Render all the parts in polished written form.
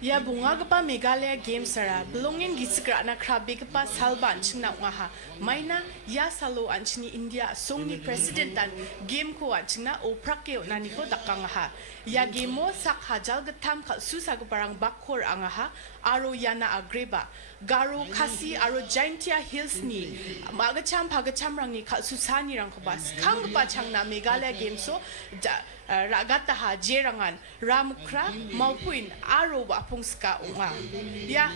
Ya bunga gapa Meghalaya Games sara belongin gisikra na krabi gapa salba anchina ngaha maina ya salo anchini India songni president dan game ko anchina oprake nani ko dakangaha ya game mo sak hajal gatam khal susa parang bakhor angaha aro yana agreba GARO kasi aro Giantia Hills ni magacham phagacham rangi khal susani rang ko bas khang pa changna Meghalaya Games so ragataha jerangan ramukra maupuin aro apungska unga ya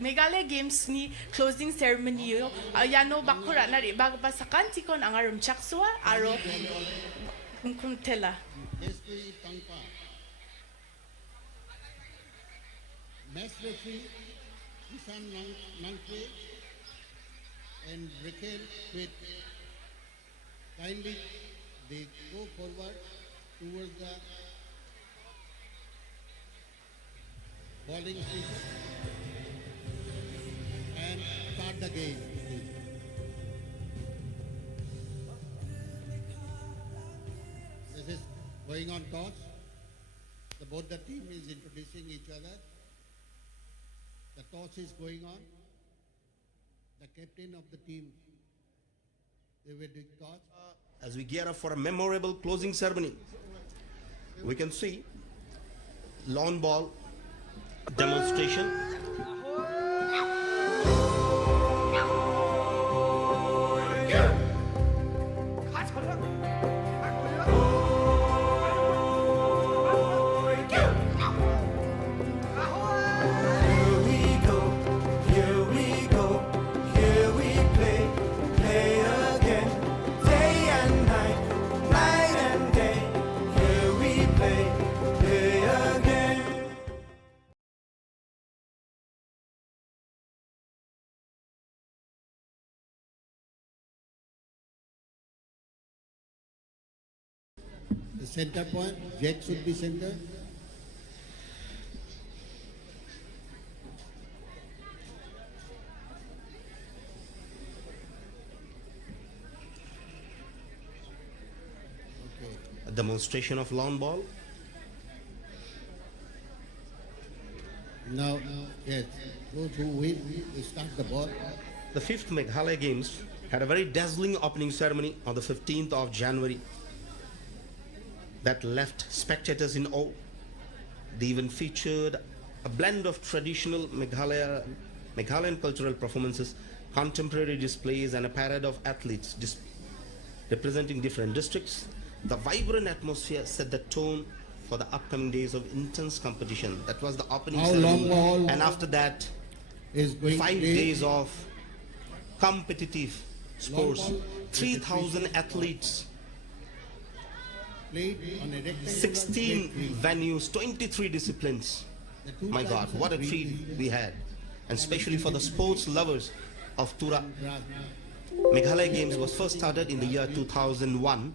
Meghalaya Games ni closing ceremony yo yano bakura na ri bagpa sakanti kon angarum chaksua aro kumtela match referee Kisan Nangpe and Raquel Quet kindly they go forward towards the bowling station and start the game. This is going on toss. Both the team is introducing each other. The toss is going on. The captain of the team, they will do toss. As we gear up for a memorable closing ceremony, we can see lawn ball demonstration. The center point, Jet should be center. Okay. A demonstration of lawn ball. Now, yes, those who win, they start the ball. The 5th Meghalaya Games had a very dazzling opening ceremony on the 15th of January that left spectators in awe. They even featured a blend of traditional Meghalayan cultural performances, contemporary displays, and a parade of athletes representing different districts. The vibrant atmosphere set the tone for the upcoming days of intense competition. That was the opening ceremony. And after that, Is going 5 days of competitive sports, 3,000 athletes, played on a rectangular 16 field. venues, 23 disciplines. My God, what a treat we had. And especially for the sports lovers of TURA. Meghalaya Games was first started in the year 2001.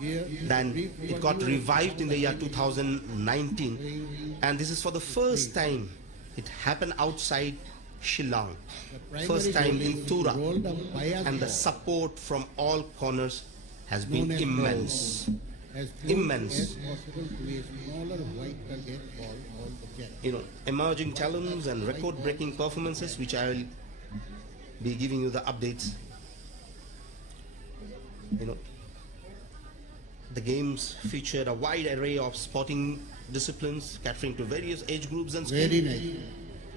Then it got revived in the year 2019. And this is for the first time it happened outside Shillong. First time in TURA. And the support from all corners has been immense. Immense. You know, emerging talents and record-breaking performances, which I will be giving you the updates. You know, the games featured a wide array of sporting disciplines, catering to various age groups and skill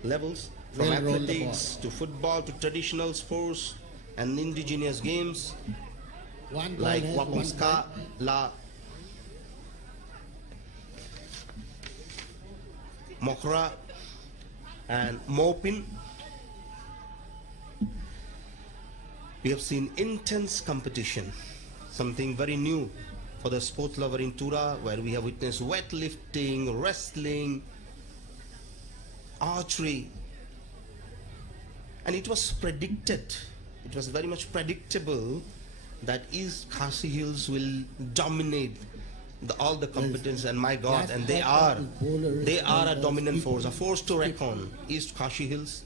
levels, from athletics to football to traditional sports and indigenous games like Wapongska, La Mokra and Mopin. We have seen intense competition, something very new for the sport lover in TURA, where we have witnessed weightlifting, wrestling, archery, and it was predicted, it was very much predictable that East Khasi Hills will dominate all the competence, and my God, and they are a dominant force, a force to reckon. East Khasi Hills.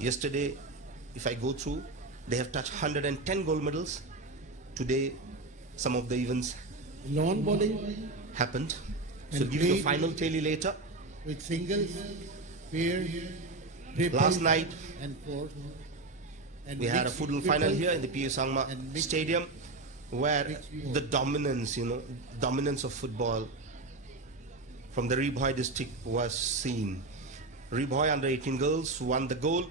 Yesterday, if I go through, they have touched 110 gold medals. Today, some of the events lawn bowling happened. So give you the final tally later. with singles, pairs, triples, Last night and fours. And we had a mixed football final triples here in the P.U. Sangma and mixed- Stadium, where the dominance, dominance of football from the Ribhoi district was seen. Ribhoi under 18 girls won the gold.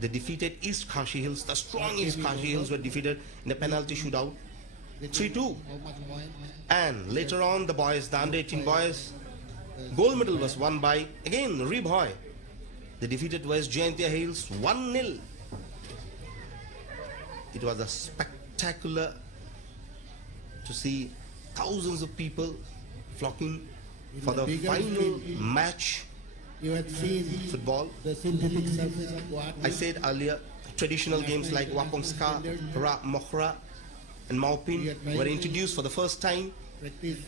They defeated East Kashi Hills. The strong East Kashi Hills were defeated in a penalty shootout, 3-2. How much points? And later on, the boys, the under 18 boys, gold medal was won by, again, Ribhoi. They defeated West Jayantia Hills 1-0. It was a spectacular to see thousands of people flocking for the bigger final field. match You had seen football. the synthetic surface of water. I said earlier, traditional games like Wapongska, Ra, Mokhra, and Maupin were introduced for the first time, Practice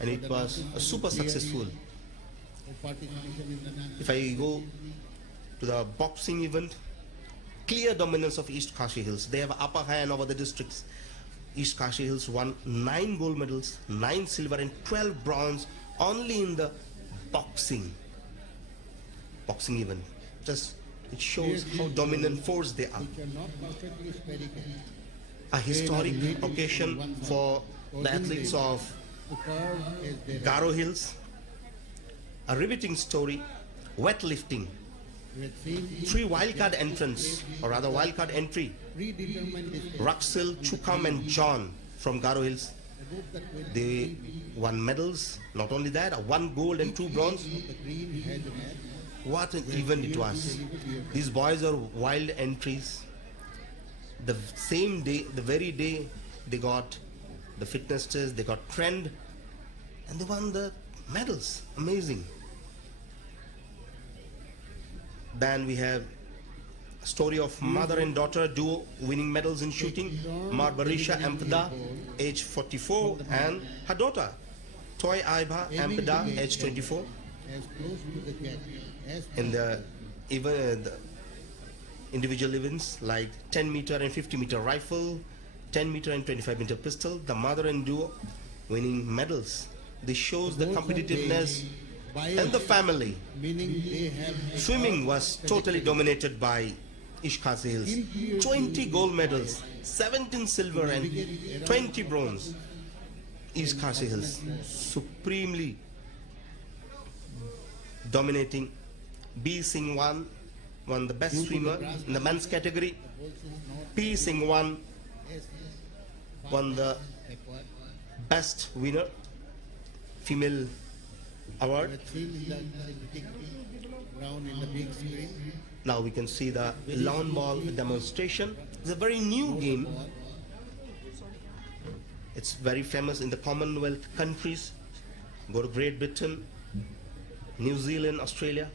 and it was a super successful. for participation in the national. If I go to the boxing event, clear dominance of East Kashi Hills. They have upper hand over the districts. East Kashi Hills won 9 gold medals, 9 silver and 12 bronze only in the boxing event. It shows how dominant force they are. Which are not perfectly spherical. A historic occasion for the athletes of To curve as they Garo Hills. A riveting story, weightlifting. You had seen 3 wildcard entrants, or rather wildcard entry. predetermined distance. Raxil, Chukam and John from Garo Hills. The group that went They won medals. Not only that, 1 gold and 2 bronze. the green had the match. What an event it was. These boys are wild entries. The same day, the very day they got the fitness test, they got trained, and they won the medals. Amazing. Then we have a story of mother and daughter duo winning medals in shooting. Marbarisha Ampada, age 44, and her daughter, Toy Aiba Ampada, age 24. As close to the cat as In the individual events like 10 meter and 50 meter rifle, 10 meter and 25 meter pistol, the mother and duo winning medals. This shows the competitiveness and the family. meaning they have Swimming was totally dominated by Ishkasi Hills. 20 gold medals, 17 silver and 20 bronze. Ishkasi Hills supremely dominating. B. Singwan won the best swimmer in the men's category. P. Singwan won the best winner, female award. seen the synthetic ground in the big screen. Now we can see the lawn ball demonstration. It's a very new game. It's very famous in the Commonwealth countries. Go to Great Britain, New Zealand, Australia.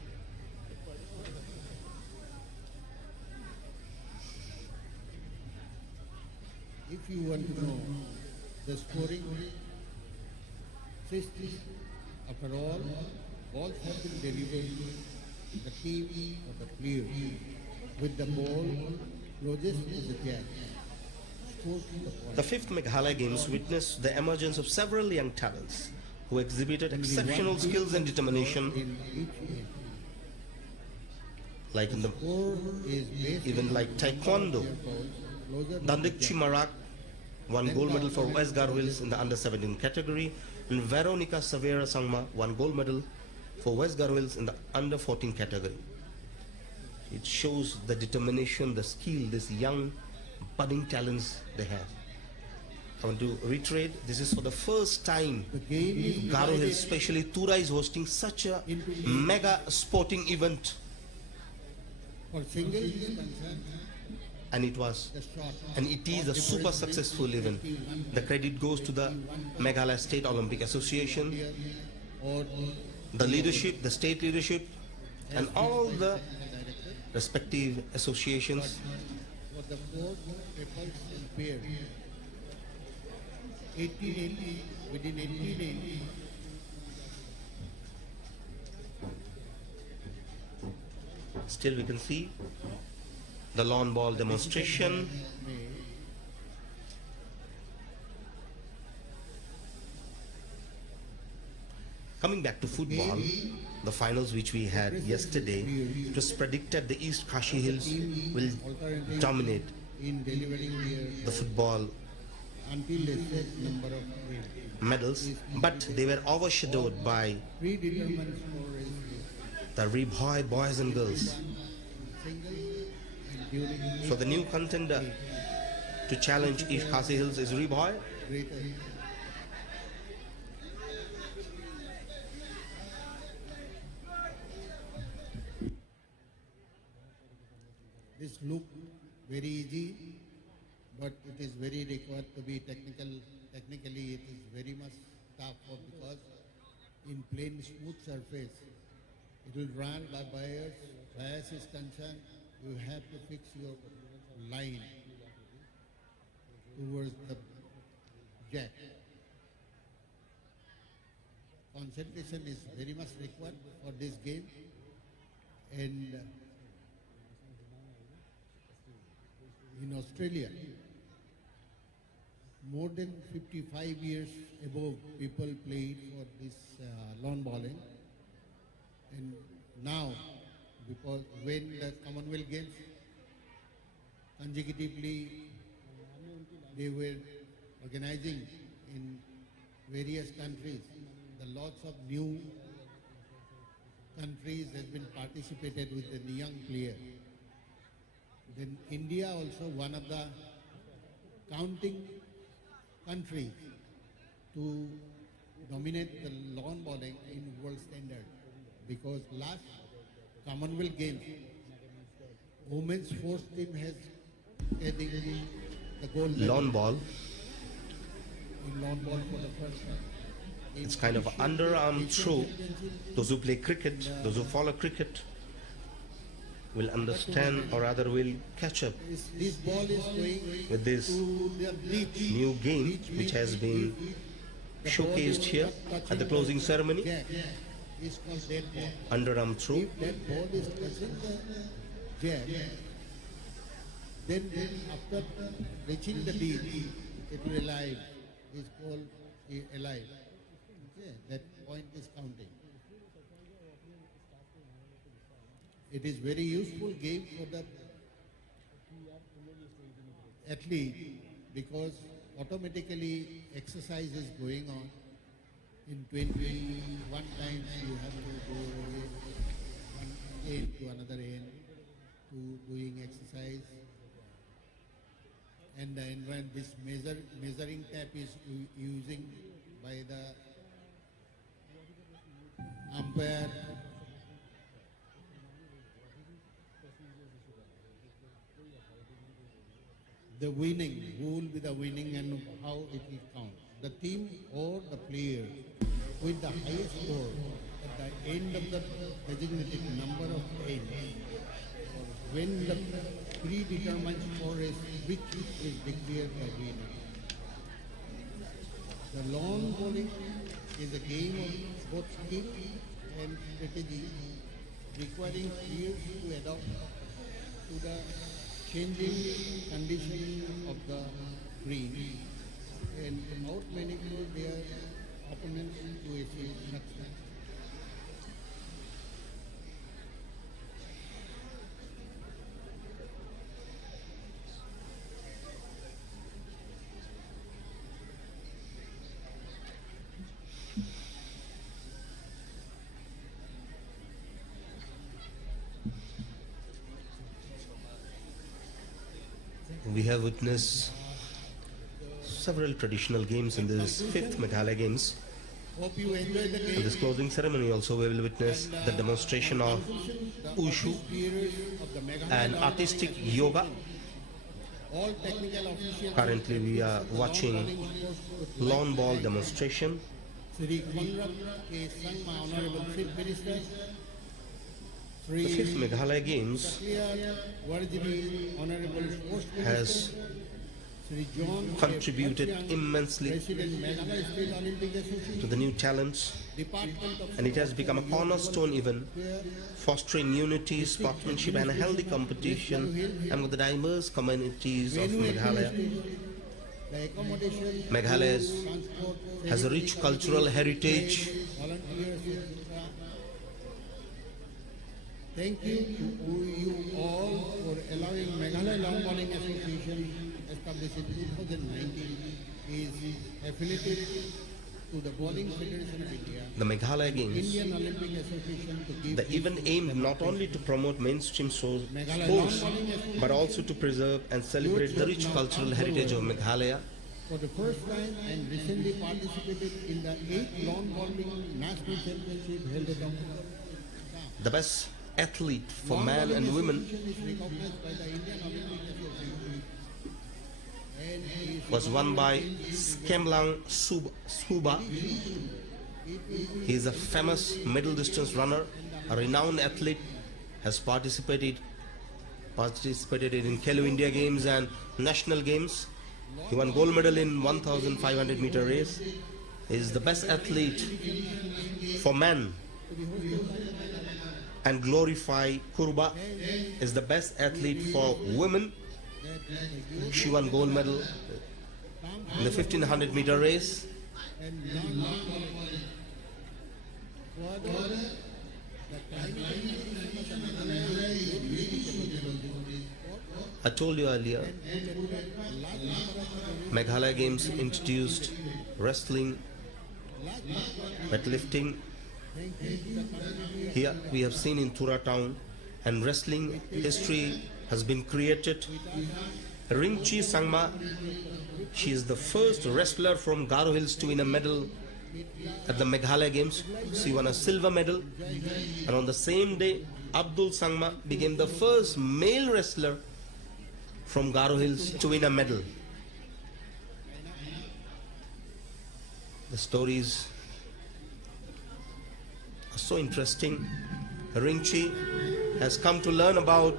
If you want to know the scoring systems, after all, balls have been delivered to the team or the player with the ball closest to the catch. Scores the point. The 5th Meghalaya Games witnessed the emergence of several young talents who exhibited exceptional skills and determination, In each game. like in the Score is based even like Taekwondo. closer to Dandik Chimarak won gold medal for West Garo Hills in the under 17 category, and Veronica Savera Sangma won gold medal for West Garo Hills in the under 14 category. It shows the determination, the skill, these young budding talents they have. I want to reiterate, this is for the first time the game is Garo divided Hills, especially TURA, is hosting such a into eight. mega sporting event, For singles is concerned, and it was the shot and it is a super successful event. The credit goes to the Meghalaya State Olympic Association, or the leadership, the state leadership, and all the respective associations. for the four triples and pairs. 1880 within 1880. Still we can see the lawn ball demonstration. Coming back to football, the finals which we had yesterday, it was predicted the East Kashi Hills will dominate in delivering the football until a set number of medals, but they were overshadowed by predetermined score the Ribhoi boys and girls. and during So the new contender to challenge East Khasi Hills is Ribhoi. greater this look very easy, but it is very required to be technical. Technically, it is very much tough because in plain smooth surface, it will run by bias. Bias is concerned, you have to fix your line towards the jack. Concentration is very much required for this game, and in Australia, more than 55 years above, people played for this lawn bowling, and now, because when the Commonwealth Games consecutively they were organizing in various countries, the lots of new countries has been participated with the young player. Then India also one of the counting countries to dominate the lawn bowling in world standard, because last Commonwealth Games, women's sports team has taken the gold medal Lawn ball, in lawn ball for the first time. it's kind of underarm throw. Those who play cricket, those who follow cricket will understand, or rather will catch up This ball is going with this to the beach. new game which has been showcased here at the closing ceremony. Jack is called dead ball. Underarm throw. If that ball is touching the jack, then after reaching the beach, it will alive. Is called alive. Okay, that point is counting. It is very useful game for the athlete, because automatically exercise is going on. In 21 times you have to go one end to another end to doing exercise. And when this measuring tap is using by the umpire, the winning, who will be the winning and how it will count. The team or the player with the highest score at the end of the designated number of ends, when the predetermined score is which is declared the winner. The lawn bowling is a game of both skill and strategy, requiring players to adapt to the changing condition of the green and out-maneuver their opponents to achieve success. We have witnessed several traditional games in this fifth Meghalaya Games. Hope you enjoy the In game. this closing ceremony also we will witness the demonstration of Wushu Of the Meghalaya and artistic yoga. all technical officials. Currently we are watching lawn ball demonstration. Sri Conrad K. Sangma, Honorable Chief Minister. The Sri fifth Meghalaya Games Warjini, Honorable Sports has Minister. Sri John K. contributed Purtian, immensely President Meghalaya State Olympic Association. to the new talents, Department of and it has become a cornerstone even, fostering unity, sportsmanship and a healthy competition among the diverse communities of Meghalaya. The accommodation, Meghalaya transport, has a rich cultural heritage, volunteers, etc. Thank you to you all for allowing Meghalaya Lawn Bowling Association, established in 2019, is affiliated to the Bowling Federation of India, The Meghalaya Games, Indian Olympic Association, to give the event aimed not only to promote mainstream sports, but also to preserve and celebrate the rich cultural heritage of Meghalaya. for the first time and recently participated in the 8th Lawn Bowling National Championship held at October. The best athlete for men and women Is recognized by the Indian Olympic Association and is was won by Skemlang Suba. He is a famous middle distance runner, a renowned athlete, has participated in Khelo India Games and National Games. He won gold medal in 1,500 meter race. He is the best athlete for men. And Glorify Kurba is the best athlete for women. She won gold medal in the 1,500 meter race. I told you earlier, Meghalaya Games introduced wrestling, weightlifting. Here we have seen in TURA town, and wrestling history has been created. Ringchi Sangma, she is the first wrestler from Garo Hills to win a medal at the Meghalaya Games. She won a silver medal, and on the same day, Abdul Sangma became the first male wrestler from Garo Hills to win a medal. The stories are so interesting. Ringchi has come to learn about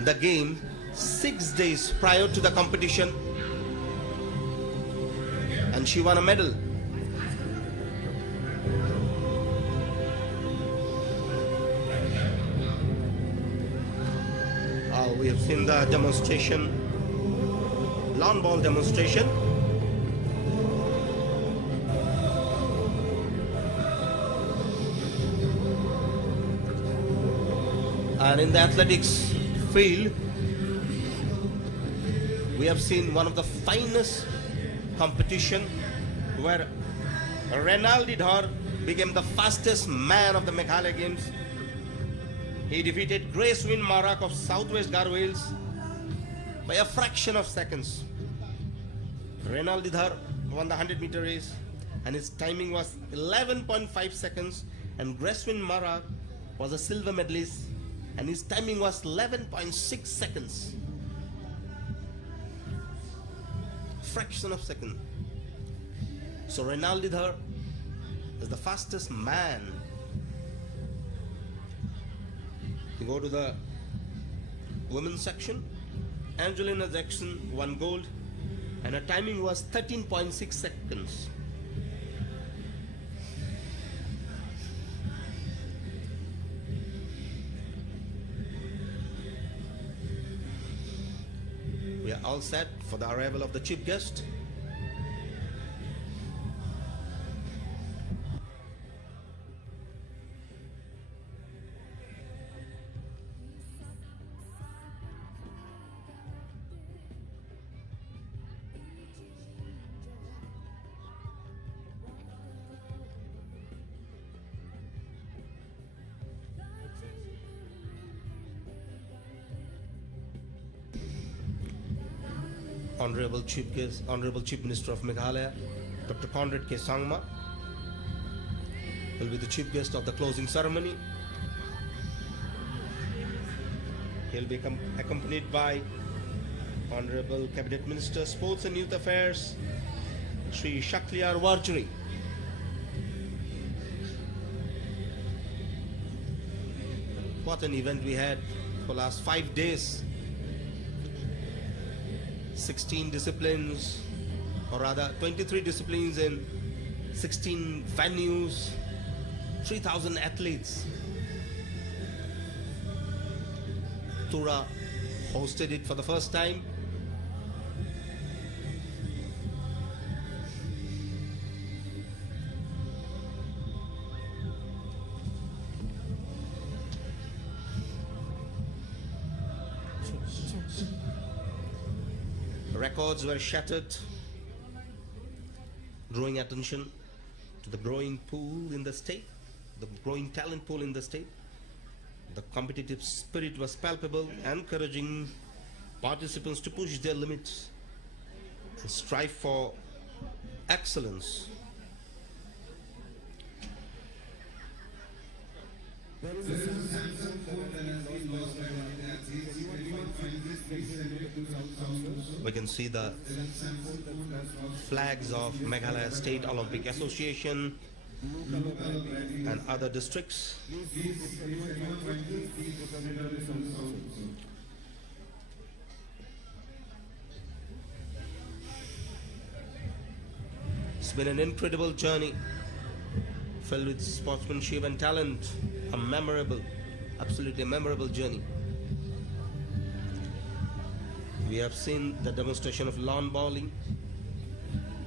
the game 6 days prior to the competition, and she won a medal. We have seen the demonstration, lawn ball demonstration. And in the athletics field, we have seen one of the finest competition where Renaldi Dhar became the fastest man of the Meghalaya Games. He defeated Gracewind Marak of Southwest Garo Hills by a fraction of seconds. Renaldi Dhar won the 100 meter race and his timing was 11.5 seconds, and Gracewind Marak was a silver medalist and his timing was 11.6 seconds. Fraction of second. So Renaldi Dhar is the fastest man. You go to the women's section. Angelina Jackson won gold and her timing was 13.6 seconds. We are all set for the arrival of the chief guest. Honorable Chief Guest, Honorable Chief Minister of Meghalaya, Dr. Conrad K. Sangma, will be the chief guest of the closing ceremony. He'll be accompanied by Honorable Cabinet Minister, Sports and Youth Affairs, Sri Shakliar Warjuri. What an event we had for the last 5 days. 16 disciplines, or rather 23 disciplines in 16 venues, 3,000 athletes. TURA hosted it for the first time. Records were shattered, drawing attention to the growing pool in the state, the growing talent pool in the state. The competitive spirit was palpable, encouraging participants to push their limits and strive for excellence. We can see the flags of Meghalaya State Olympic Association and other districts. It's been an incredible journey filled with sportsmanship and talent. A memorable, absolutely memorable journey. We have seen the demonstration of lawn bowling.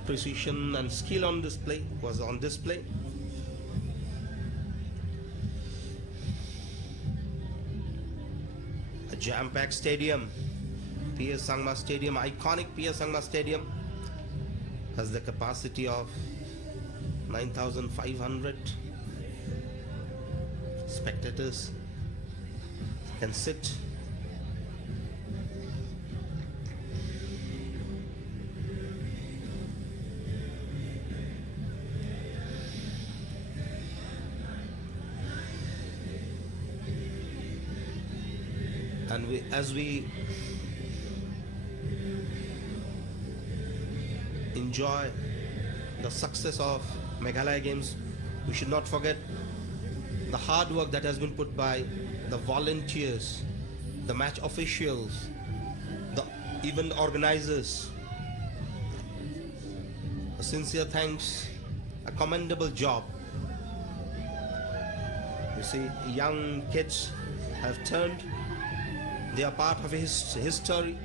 Precision and skill on display was on display. A jam-packed stadium, PS Sangma Stadium, iconic PS Sangma Stadium, has the capacity of 9,500 spectators can sit. And as we enjoy the success of Meghalaya Games, we should not forget the hard work that has been put by the volunteers, the match officials, the event organizers. A sincere thanks, a commendable job. You see, young kids have turned, they are part of his history.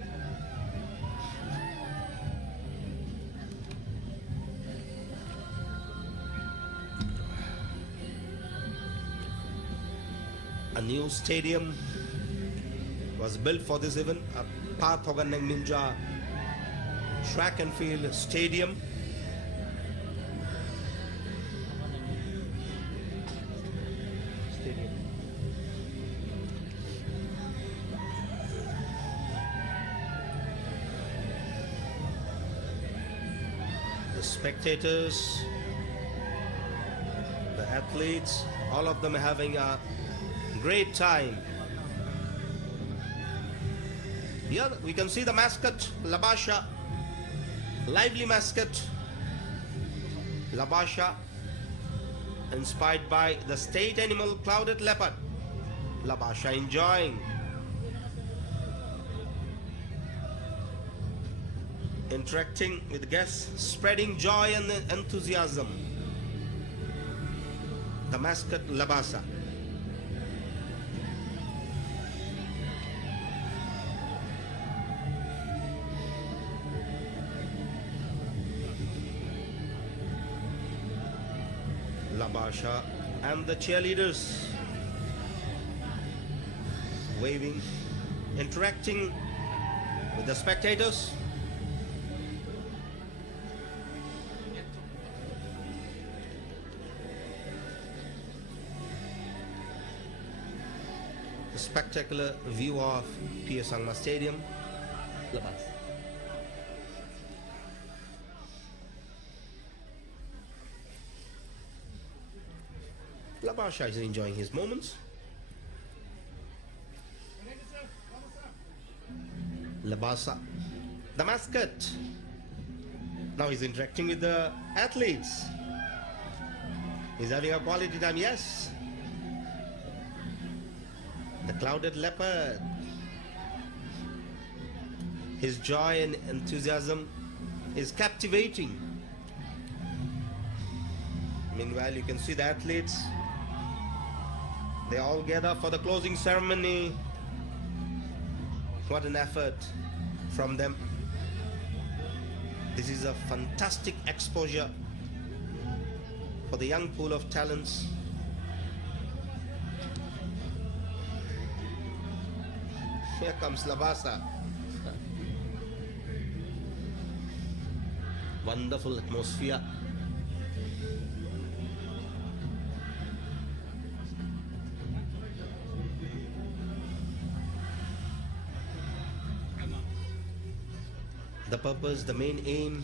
A new stadium was built for this event, a Pathoganang Ninja track and field stadium. The spectators, the athletes, all of them having a great time. Here we can see the mascot, Labasha, lively mascot, Labasha, inspired by the state animal clouded leopard. Labasha enjoying, interacting with guests, spreading joy and enthusiasm. The mascot, Labasha. Labasha and the cheerleaders waving, interacting with the spectators. A spectacular view of PS Sangma Stadium. Labasha. Labasha is enjoying his moments. Labasha, the mascot. Now he's interacting with the athletes. He's having a quality time, yes. The clouded leopard. His joy and enthusiasm is captivating. Meanwhile, you can see the athletes. They all gather for the closing ceremony. What an effort from them. This is a fantastic exposure for the young pool of talents. Here comes Labasa. Wonderful atmosphere. The purpose, the main aim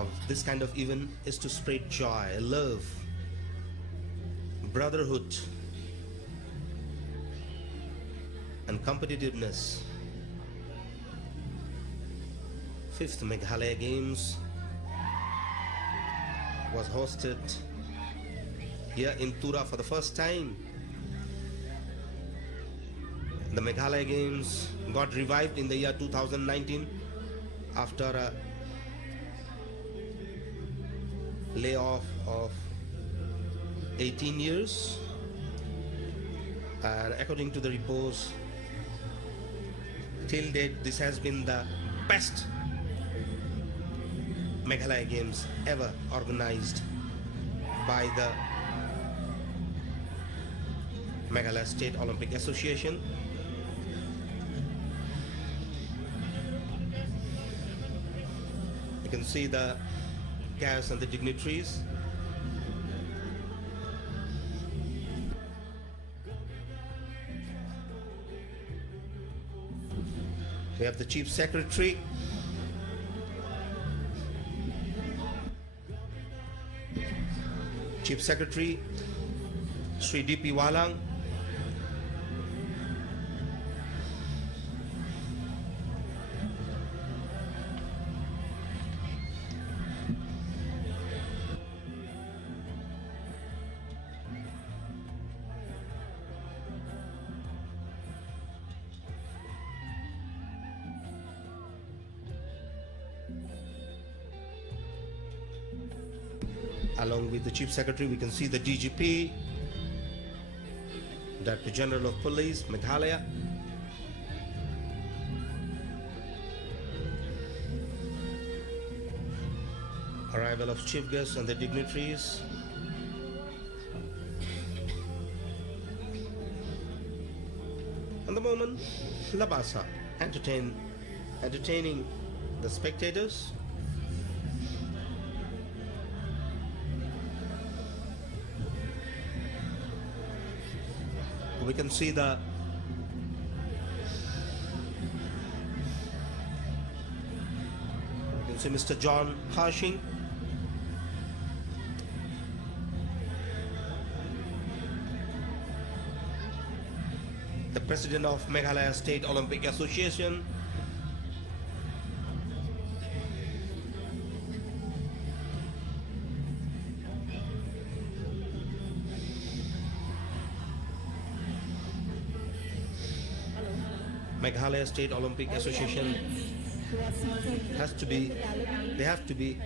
of this kind of event is to spread joy, love, brotherhood, and competitiveness. 5th Meghalaya Games was hosted here in TURA for the first time. The Meghalaya Games got revived in the year 2019 after a layoff of 18 years, and according to the reports, till date this has been the best Meghalaya Games ever organized by the Meghalaya State Olympic Association. You can see the guests and the dignitaries. We have the Chief Secretary, Sri D.P. Walang, along with the Chief Secretary. We can see the DGP, Director General of Police, Meghalaya. Arrival of chief guests and the dignitaries. And the moment, Labasa entertaining the spectators. We can see the Mr. John Harshing, the President of Meghalaya State Olympic Association. Meghalaya State Olympic Association they have to be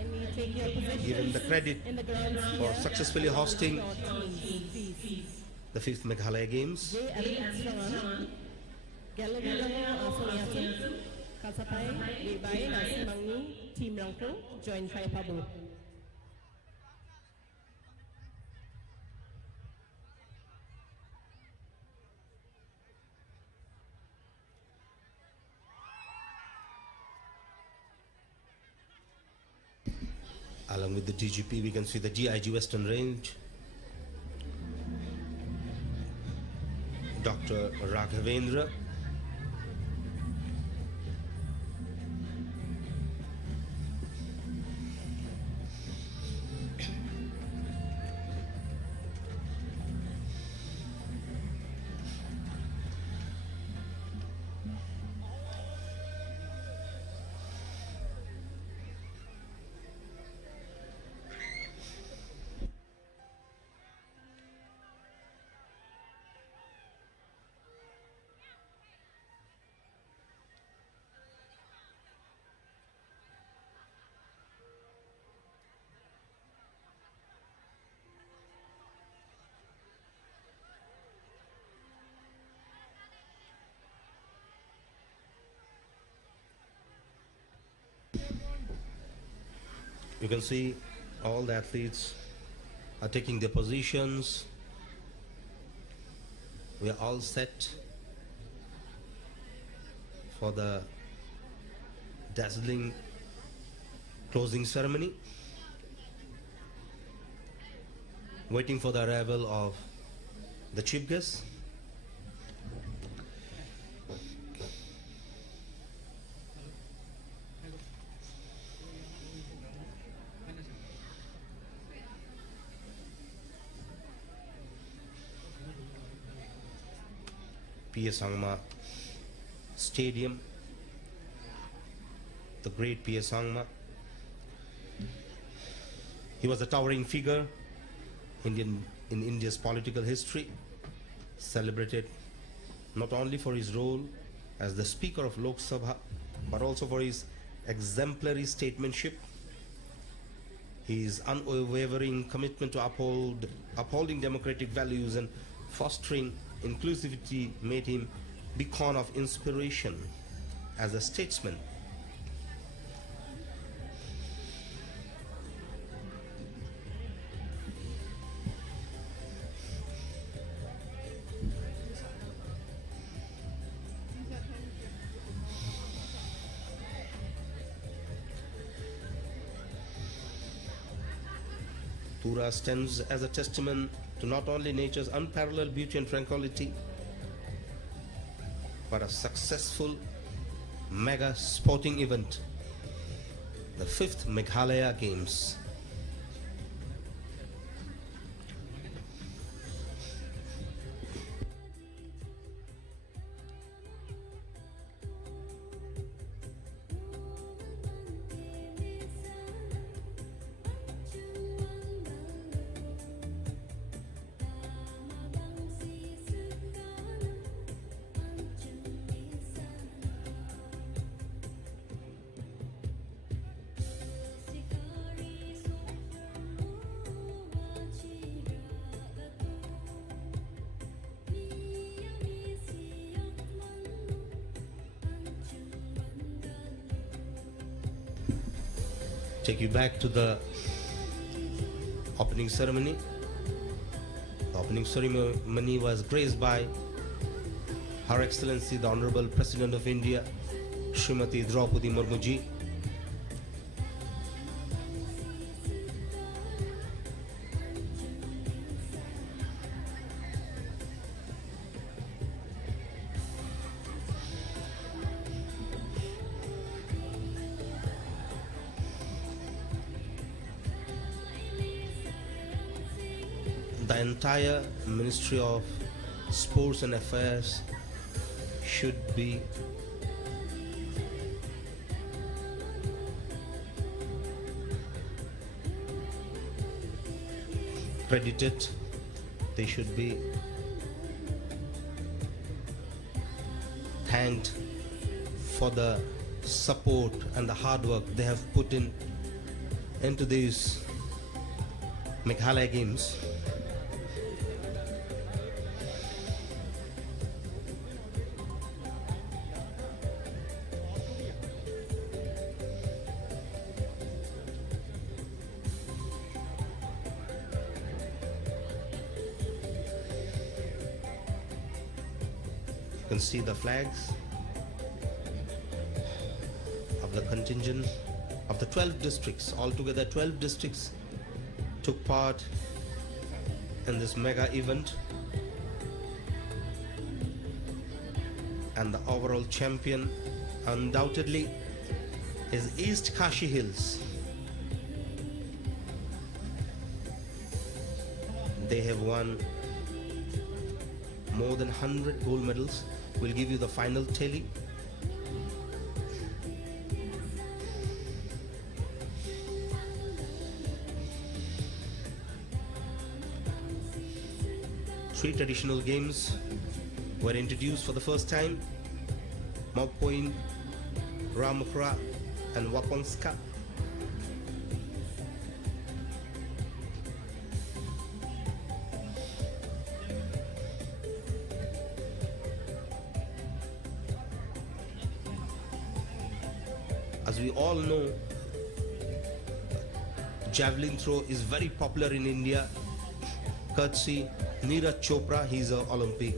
given the credit for successfully hosting the 5th Meghalaya Games. Along with the DGP, we can see the DIG Western Range, Dr. Raghavendra, You can see all the athletes are taking their positions. We are all set for the dazzling closing ceremony, waiting for the arrival of the chief guest. P.S. Sangma Stadium, the great P.S. Sangma. He was a towering figure in India's political history, celebrated not only for his role as the Speaker of Lok Sabha, but also for his exemplary statesmanship. His unwavering commitment to upholding democratic values and fostering inclusivity made him a beacon of inspiration as a statesman. TURA stands as a testament to not only nature's unparalleled beauty and tranquility, but a successful mega sporting event, the 5th Meghalaya Games. Take you back to the opening ceremony. The opening ceremony was graced by Her Excellency the Honorable President of India, Srimati Draupadi Murmu ji. The entire Ministry of Sports and Affairs should be credited. They should be thanked for the support and the hard work they have put into these Meghalaya Games. You can see the flags of the contingent of the 12 districts. Altogether 12 districts took part in this mega event, and the overall champion undoubtedly is East Kashi Hills. They have won more than 100 gold medals. We'll give you the final tally. Three traditional games were introduced for the first time: Maupoin, Ramakra and Waponska. As we all know, javelin throw is very popular in India. Courtesy Neeraj Chopra, he's an Olympic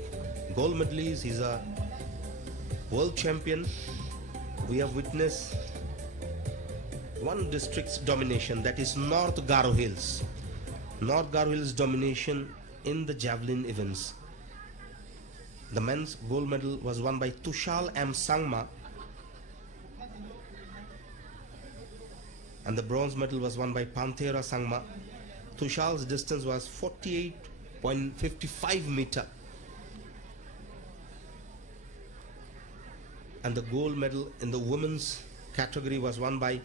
gold medalist, he's a world champion, we have witnessed one district's domination, that is North Garo Hills. North Garo Hills domination in the javelin events. The men's gold medal was won by Tushal M. Sangma, and the bronze medal was won by Panthera Sangma. Tushal's distance was 48.55 meter. And the gold medal in the women's category was won by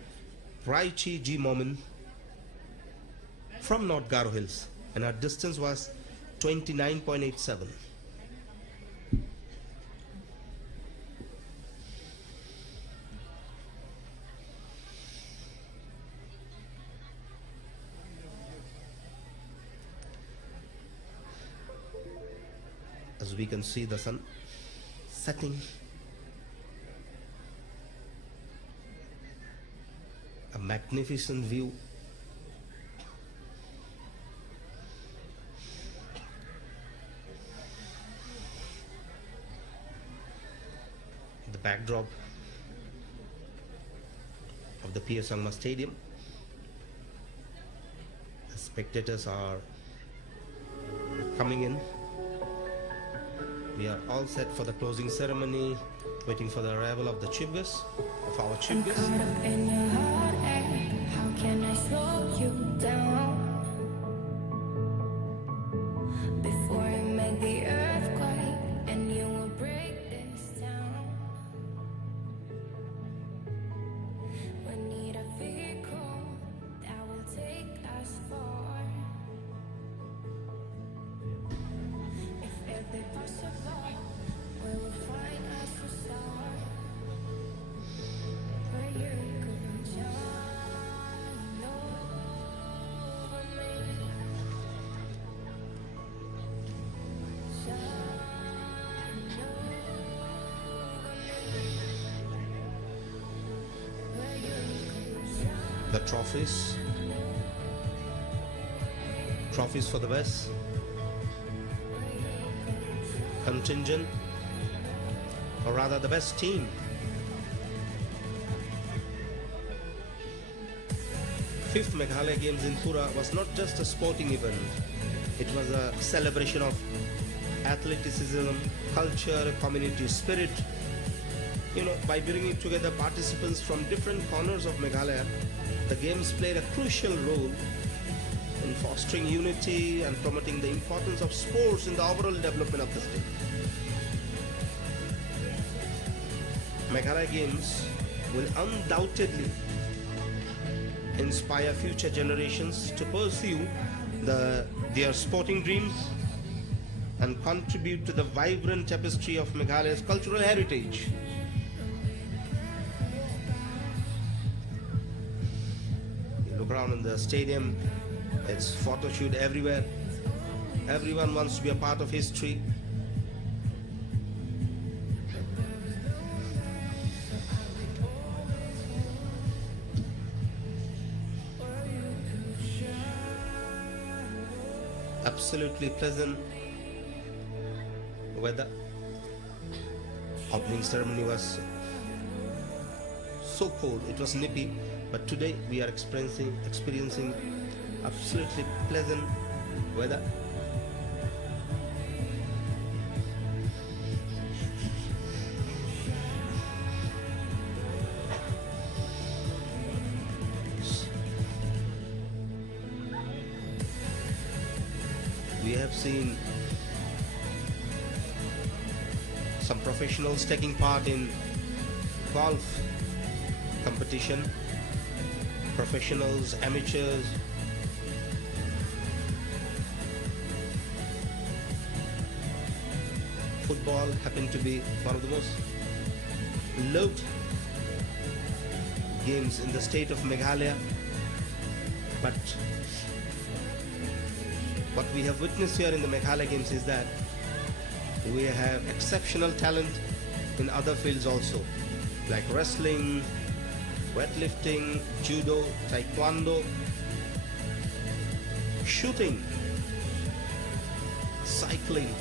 Praichi G. Momin from North Garo Hills, and her distance was 29.87. As we can see the sun setting, a magnificent view. The backdrop of the P.S. Sangma Stadium. The spectators are coming in. We are all set for the closing ceremony, waiting for the arrival of the chief guest, of our chief guest. Caught up in your heartache. How can I slow you down before I make the earthquake and you will break this town? We need a vehicle that will take us far. If it be possible, we will find us a star where you could shine over me. Shine over me. Where you could shine. The trophies for the best contingent, or rather the best team. Fifth Meghalaya Games in TURA was not just a sporting event, it was a celebration of athleticism, culture, community spirit. By bringing together participants from different corners of Meghalaya, the games played a crucial role in fostering unity and promoting the importance of sports in the overall development of the state. Meghalaya Games will undoubtedly inspire future generations to pursue their sporting dreams and contribute to the vibrant tapestry of Meghalaya's cultural heritage. You look around in the stadium, it's photo shoot everywhere. Everyone wants to be a part of history. Absolutely pleasant weather. Opening ceremony was so cold, it was nippy, but today we are experiencing absolutely pleasant weather. We have seen some professionals taking part in golf competition, professionals, amateurs. Football happened to be one of the most loved games in the state of Meghalaya, but what we have witnessed here in the Meghalaya Games is that we have exceptional talent in other fields also, like wrestling, weightlifting, judo, taekwondo, shooting, cycling.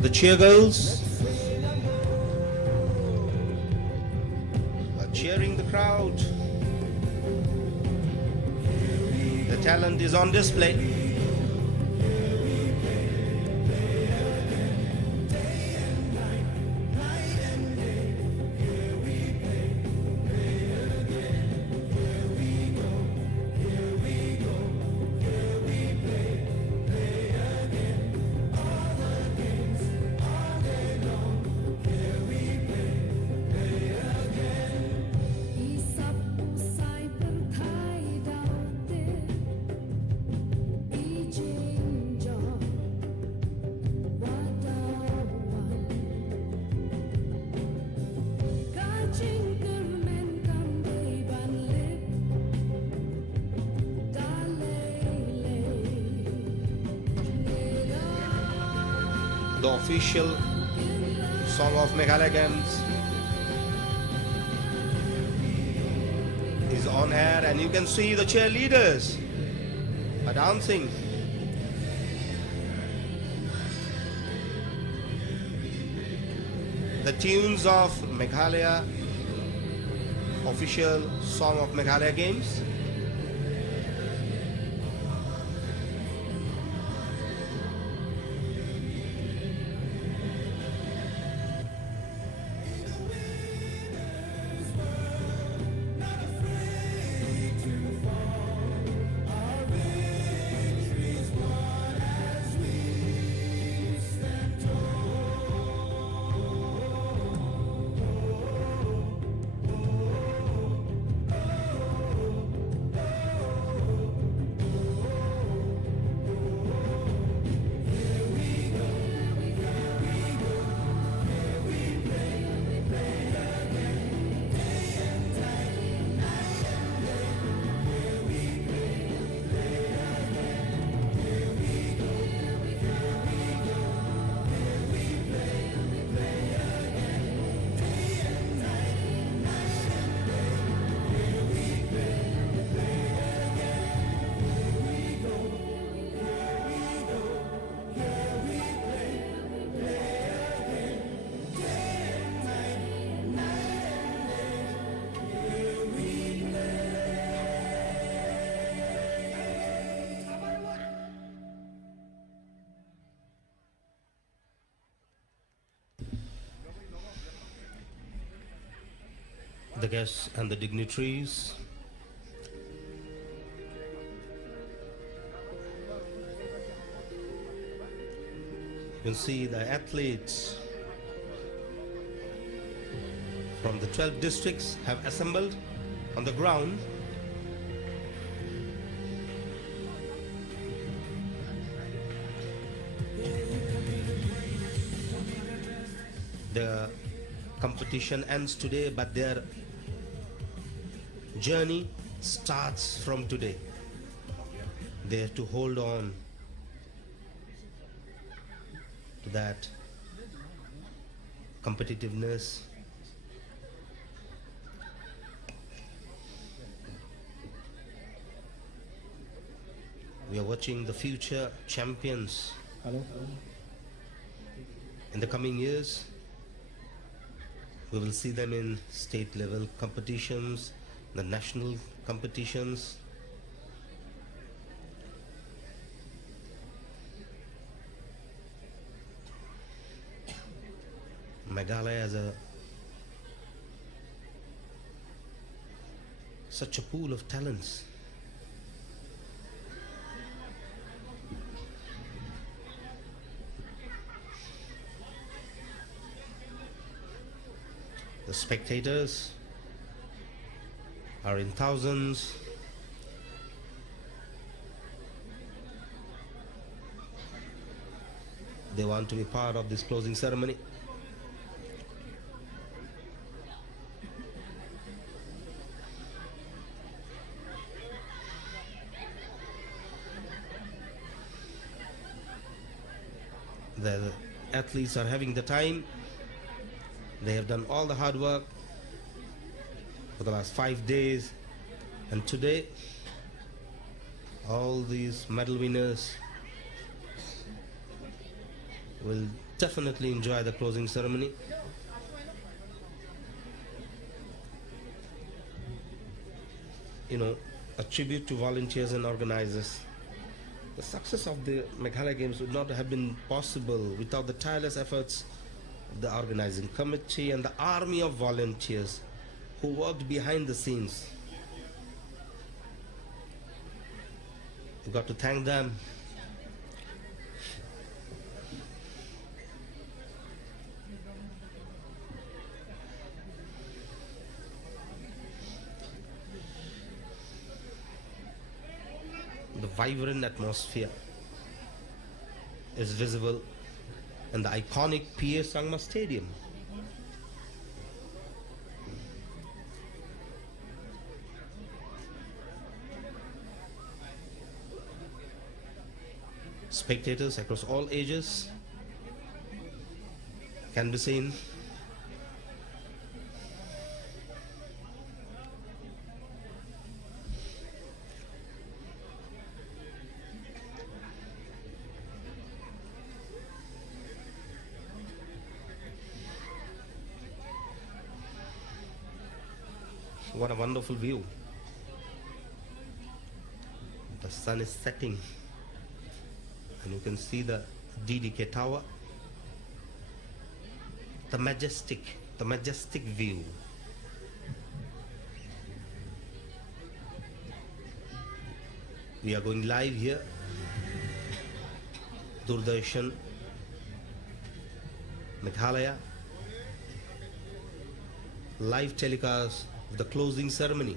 The cheer girls are cheering the crowd. The talent is on display. The official song of Meghalaya Games is on air, and you can see the cheerleaders are dancing. The tunes of Meghalaya, official song of Meghalaya Games. The guests and the dignitaries, you can see the athletes from the 12 districts have assembled on the ground. The competition ends today, but their journey starts from today. They have to hold on to that competitiveness. We are watching the future champions in the coming years. We will see them in state level competitions, the national competitions. Meghalaya has such a pool of talents. The spectators are in thousands. They want to be part of this closing ceremony. The athletes are having the time. They have done all the hard work for the last 5 days, and today all these medal winners will definitely enjoy the closing ceremony. You know, a tribute to volunteers and organizers. The success of the Meghalaya Games would not have been possible without the tireless efforts of the organizing committee and the army of volunteers who worked behind the scenes. We've got to thank them. The vibrant atmosphere is visible in the iconic P.A. Sangma Stadium. Spectators across all ages can be seen. What a wonderful view. The sun is setting and you can see the DDK Tower. The majestic view. We are going live here. Doordarshan, Meghalaya. Live telecast of the closing ceremony.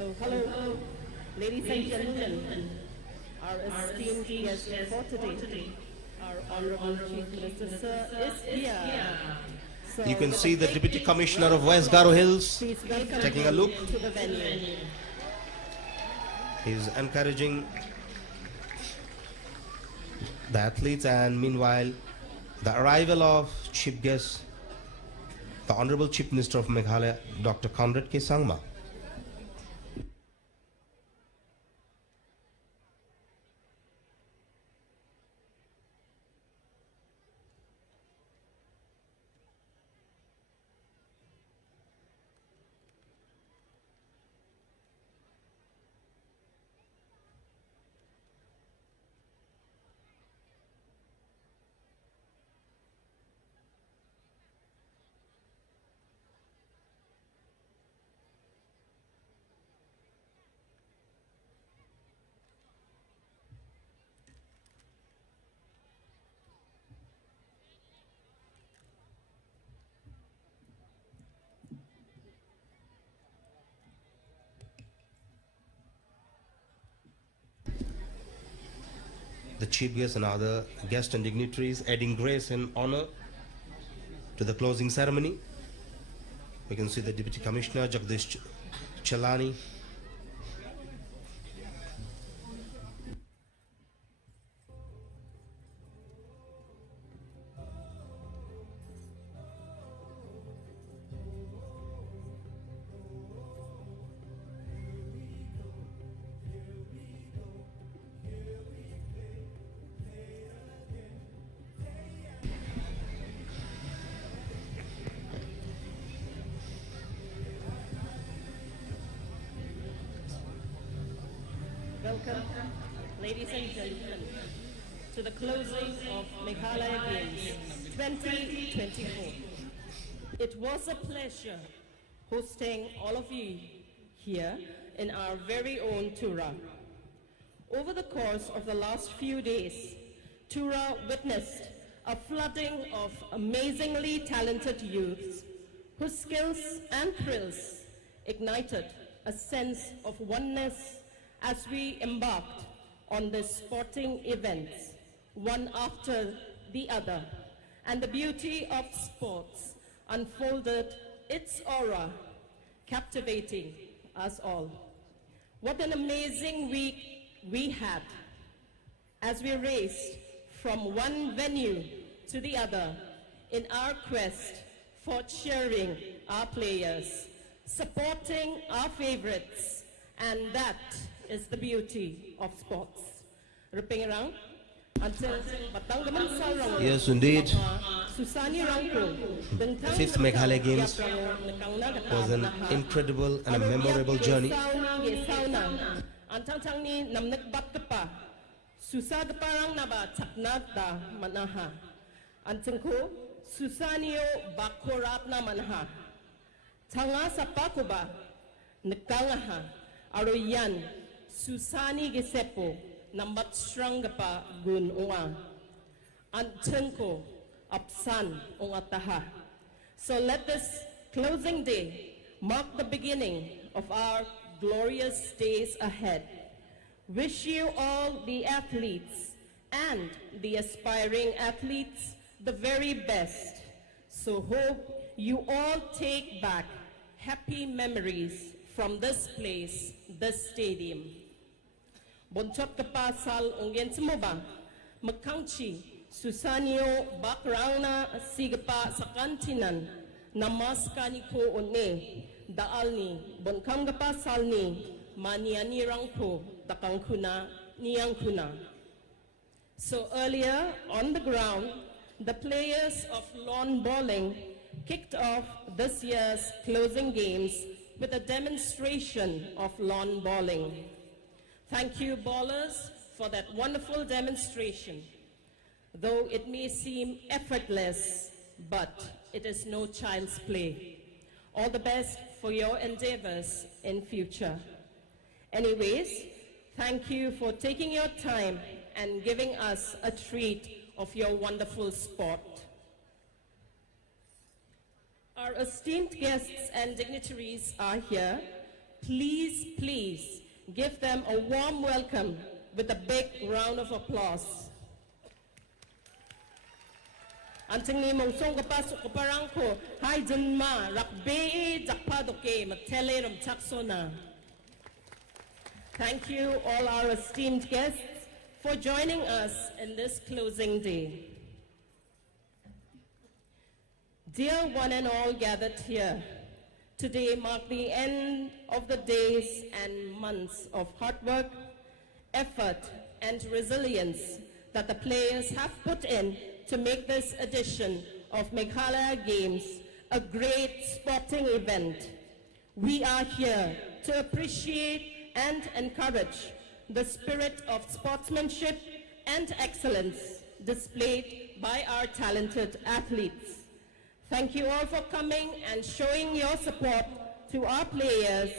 So, hello, ladies and gentlemen, our esteemed guest for today, our Honorable Chief Minister, sir, is here. So You can see the Deputy Commissioner of West Garo Hills please welcome taking a look. to the venue. He's encouraging the athletes, and meanwhile the arrival of chief guest, the Honorable Chief Minister of Meghalaya, Dr. Conrad K. Sangma. The chief guests and other guests and dignitaries adding grace and honor to the closing ceremony. We can see the Deputy Commissioner Jagdish Chalani. Welcome, ladies and gentlemen, to the closing of Meghalaya Games 2024. It was a pleasure hosting all of you here in our very own TURA. Over the course of the last few days, TURA witnessed a flooding of amazingly talented youths whose skills and thrills ignited a sense of oneness as we embarked on the sporting events, one after the other, and the beauty of sports unfolded its aura, captivating us all. What an amazing week we had as we raced from one venue to the other in our quest for cheering our players, supporting our favorites, and that is the beauty of sports. Ripping around until Yes, indeed. Fifth Meghalaya Games was an incredible and a memorable journey. Susanio bakorap na manha. Tanga sa pakuba, nagkangaha, aroyan, Susani gisepo, nambat strangapa gun unga. Antengko, apsan ungataha. So let this closing day mark the beginning of our glorious days ahead. Wish you all the athletes and the aspiring athletes the very best. So hope you all take back happy memories from this place, this stadium. Bonchot kapasal ongyen sumuba, makangchi, Susanio bakrangna sigapa sakantinan, namaskani ko one, daalni, bonkam kapasal ni, maniani rangko, takangkuna, niyangkuna. So earlier on the ground, the players of lawn bowling kicked off this year's closing games with a demonstration of lawn bowling. Thank you, bowlers, for that wonderful demonstration. Though it may seem effortless, but it is no child's play. All the best for your endeavors in future. Anyways, thank you for taking your time and giving us a treat of your wonderful sport. Our esteemed guests and dignitaries are here. Please, please give them a warm welcome with a big round of applause. Anting ni mong kapasok ko parang ko, hi dun ma, rakbe jakpadoke, matele ram chaksona. Thank you all our esteemed guests for joining us in this closing day. Dear one and all gathered here, today marks the end of the days and months of hard work, effort, and resilience that the players have put in to make this edition of Meghalaya Games a great sporting event. We are here to appreciate and encourage the spirit of sportsmanship and excellence displayed by our talented athletes. Thank you all for coming and showing your support to our players.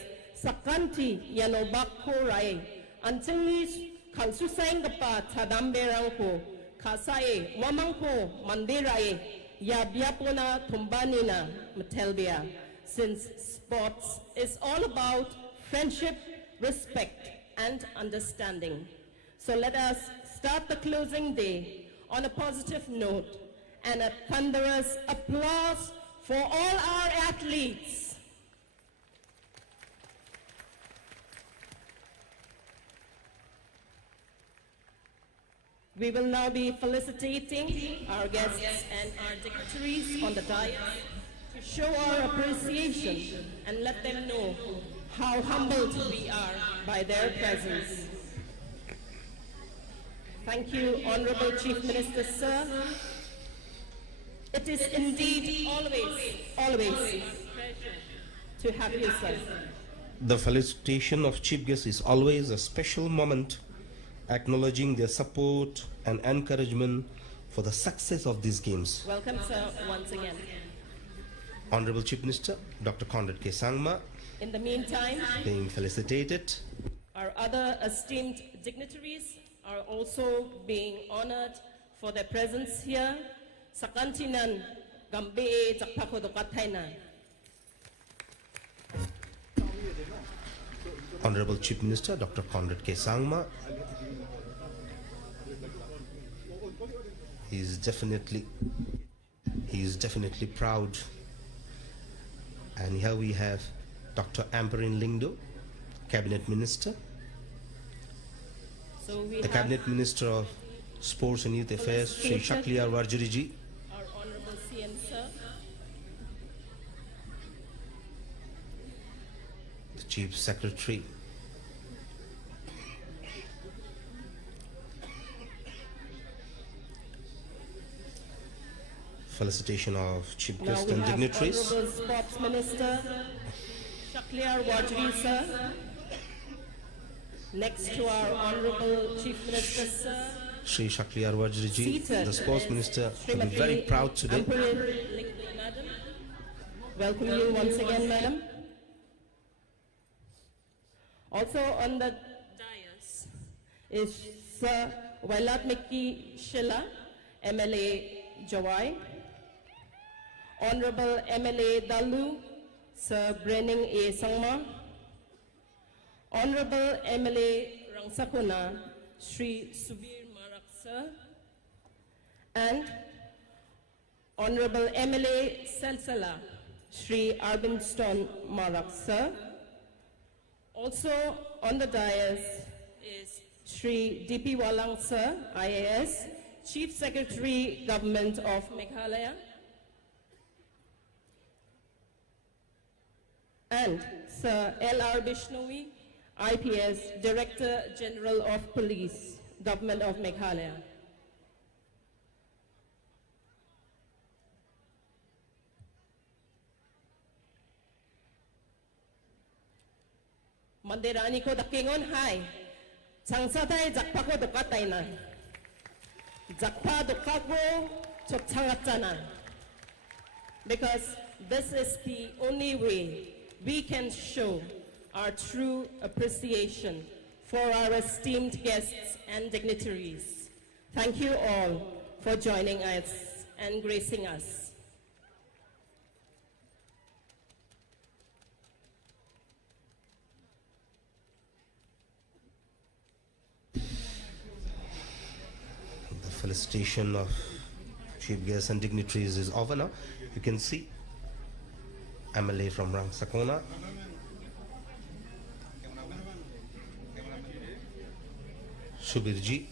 Sakanti yanobak korai, antingis kansusang kapa tadamberang ko, kasae wamang ko mandirae, yabiapona tumbanina matelbia. Since sports is all about friendship, respect, and understanding. So let us start the closing day on a positive note and a thunderous applause for all our athletes. We will now be felicitating our guests and our dignitaries on the dais to show our appreciation and let them know how humbled we are by their presence. Thank you, Honorable Chief Minister, sir. It is indeed always a pleasure to have you, sir. The felicitation of chief guests is always a special moment, acknowledging their support and encouragement for the success of these games. Welcome, sir, once again. Honorable Chief Minister, Dr. Conrad K. Sangma, In the meantime, being felicitated. our other esteemed dignitaries are also being honored for their presence here. Sakantinan gambe jakpakodokatainan. Honorable Chief Minister Dr. Conrad K. Sangma. He is definitely proud. And here we have Dr. Amperin Lingdo, Cabinet Minister. So we The have Cabinet Minister of Sports and Youth Affairs, Sri Shakliar Warjuriji. our Honorable CM Sir. The Chief Secretary. Felicitation of Chief Now Guest we and have dignitaries. Honorable Sports Minister Shakliar Wajri Sir. Next to our Honorable Chief Minister Sir. Sri Shakliar Warjuriji, Seated the Sports is Minister, will be Srimati very proud today. Amperin Lingdo, Madam. Welcome you once again, Madam. Also on the dais is Sir Wailatmiki Shilla, MLA Jawai. Honorable MLA Dalu, Sir Brenning A. Sangma. Honorable MLA Rangsakuna, Sri Subir Marak Sir. And Honorable MLA Salsala, Sri Arbinston Marak Sir. Also on the dais is Sri D.P. Walang Sir, IAS, Chief Secretary, Government of Meghalaya. And Sir L.R. Bishnoui, IPS, Director General of Police, Government of Meghalaya. Mandirani ko dakingon hai. Changsatay jakpa ko dokatay na. Jakpa dokagwo chok changatsana. Because this is the only way we can show our true appreciation for our esteemed guests and dignitaries. Thank you all for joining us and gracing us. The felicitation of chief guests and dignitaries is over now. You can see MLA from Rangsakona. Shubirji.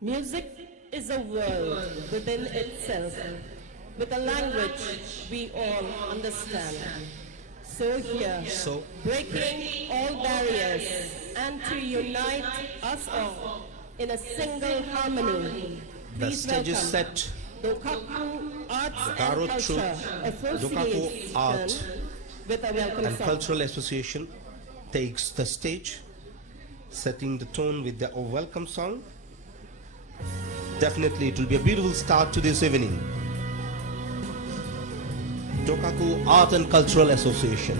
Music is a world within itself, with a language we all understand. So here, breaking all barriers and to unite us all in a single harmony. The Please stage is welcome set. Dokaku Arts GARO and Culture Dokaku Art Association with a welcome and song. Cultural Association takes the stage, setting the tone with their welcome song. Definitely it will be a beautiful start to this evening. Dokaku Art and Cultural Association.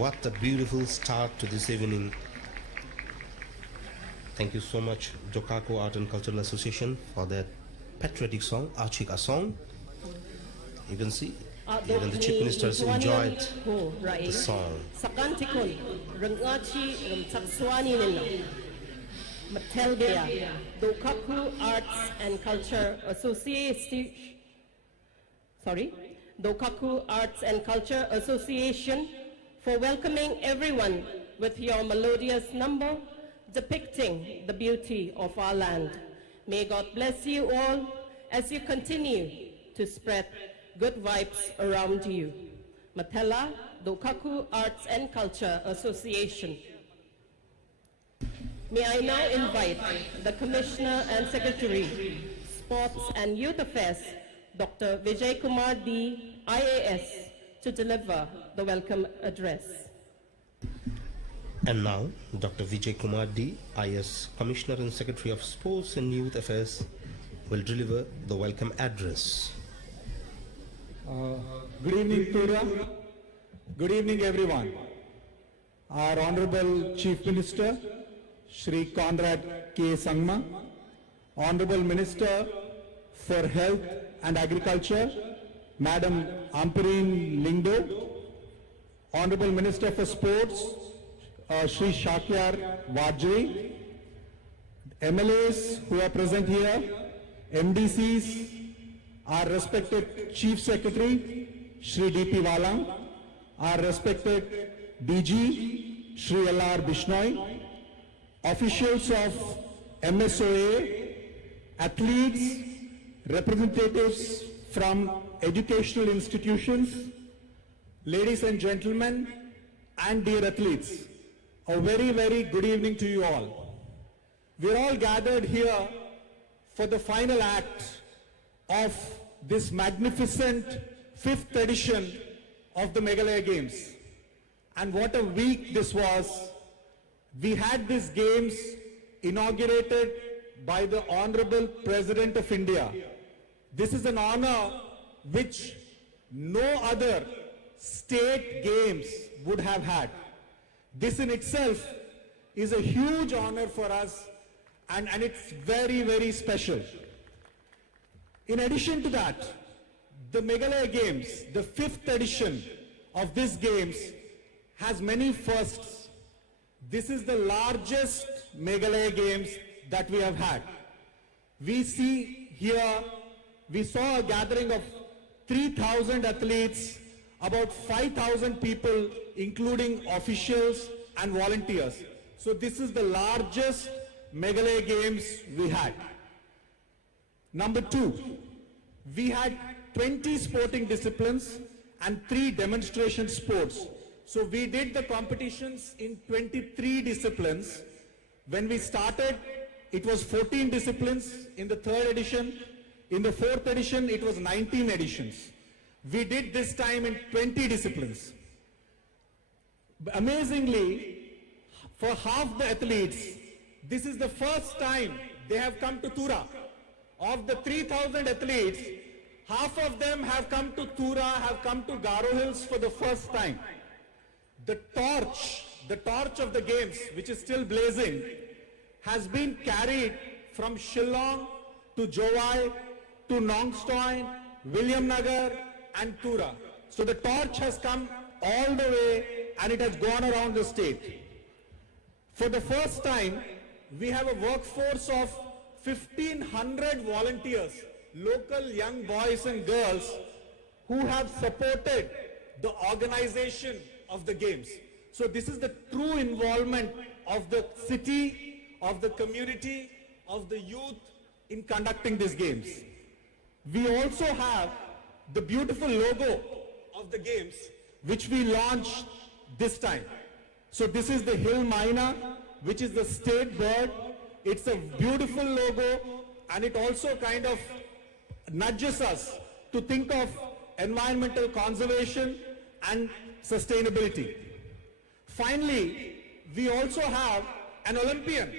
What a beautiful start to this evening. Thank you so much, Dokako Art and Cultural Association, for that patriotic song, Achika song. You can see, even the Chief Ministers enjoyed the song. Sakantikon, Rangachi, Ramsakswani Nino, Matelbea, Dokaku Arts and Culture Association, Dokaku Arts and Culture Association, for welcoming everyone with your melodious number depicting the beauty of our land. May God bless you all as you continue to spread good vibes around you. Matela, Dokaku Arts and Culture Association. May I now invite the Commissioner and Secretary, Sports and Youth Affairs, Dr. Vijay Kumar D, IAS, to deliver the welcome address. And now, Dr. Vijay Kumar D, IS Commissioner and Secretary of Sports and Youth Affairs, will deliver the welcome address. Good evening, TURA. Good evening, everyone. Our Honorable Chief Minister, Shri Conrad K. Sangma, Honorable Minister for Health and Agriculture, Madam Ampareen Lingdo, Honorable Minister for Sports, Shri Shakyar Vajri, MLAs who are present here, MDCs, our respected Chief Secretary, Shri D.P. Walang, our respected DG, Shri L.R. Bishnoi, officials of MSOA, athletes, representatives from educational institutions, ladies and gentlemen, and dear athletes, a very, very good evening to you all. We're all gathered here for the final act of this magnificent 5th edition of the Meghalaya Games. And what a week this was. We had these games inaugurated by the Honorable President of India. This is an honor which no other state games would have had. This in itself is a huge honor for us, and it's very, very special. In addition to that, the Meghalaya Games, the 5th edition of these games, has many firsts. This is the largest Meghalaya Games that we have had. We see here, we saw a gathering of 3,000 athletes, about 5,000 people, including officials and volunteers. So this is the largest Meghalaya Games we had. Number 2, we had 20 sporting disciplines and 3 demonstration sports. So we did the competitions in 23 disciplines. When we started, it was 14 disciplines in the 3rd edition. In the 4th edition, it was 19 editions. We did this time in 20 disciplines. Amazingly, for half the athletes, this is the first time they have come to TURA. Of the 3,000 athletes, half of them have come to TURA, have come to GARO Hills for the first time. The torch of the games, which is still blazing, has been carried from Shillong to Jowai to Nongstoin, Williamnagar and TURA. So the torch has come all the way and it has gone around the state. For the first time, we have a workforce of 1,500 volunteers, local young boys and girls who have supported the organization of the games. So this is the true involvement of the city, of the community, of the youth in conducting these games. We also have the beautiful logo of the games, which we launched this time. So this is the hill myna, which is the state bird. It's a beautiful logo, and it also kind of nudges us to think of environmental conservation and sustainability. Finally, we also have an Olympian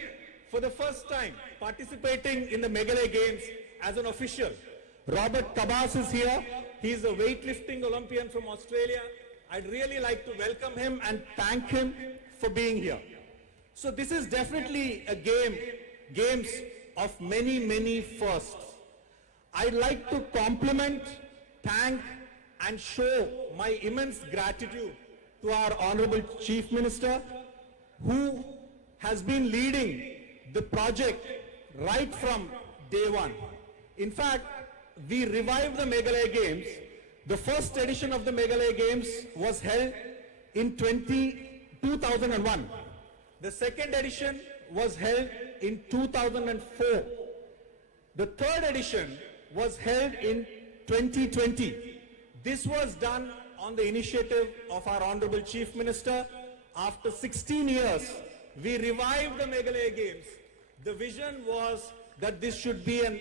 for the first time participating in the Meghalaya Games as an official. Robert Tabas is here. He's a weightlifting Olympian from Australia. I'd really like to welcome him and thank him for being here. So this is definitely a games of many, many firsts. I'd like to compliment, thank and show my immense gratitude to our Honorable Chief Minister, who has been leading the project right from day one. In fact, we revived the Meghalaya Games. The first edition of the Meghalaya Games was held in 2001. The second edition was held in 2004. The third edition was held in 2020. This was done on the initiative of our Honorable Chief Minister. After 16 years, we revived the Meghalaya Games. The vision was that this should be an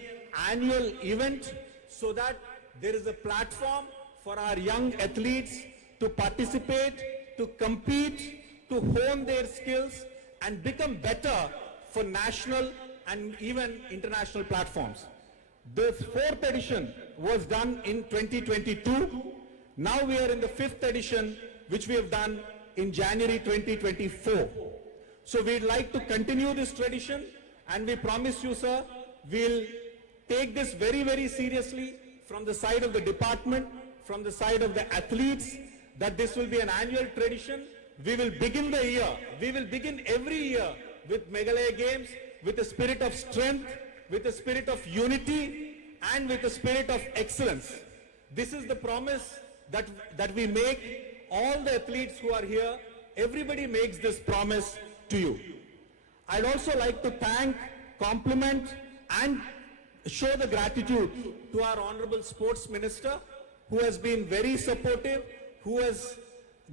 annual event so that there is a platform for our young athletes to participate, to compete, to hone their skills and become better for national and even international platforms. The 4th edition was done in 2022. Now we are in the 5th edition, which we have done in January 2024. So we'd like to continue this tradition, and we promise you, sir, we'll take this very, very seriously from the side of the department, from the side of the athletes, that this will be an annual tradition. We will begin the year, we will begin every year with Meghalaya Games, with a spirit of strength, with a spirit of unity, and with a spirit of excellence. This is the promise that we make. All the athletes who are here, everybody makes this promise to you. I'd also like to thank, compliment, and show the gratitude to our Honorable Sports Minister, who has been very supportive, who has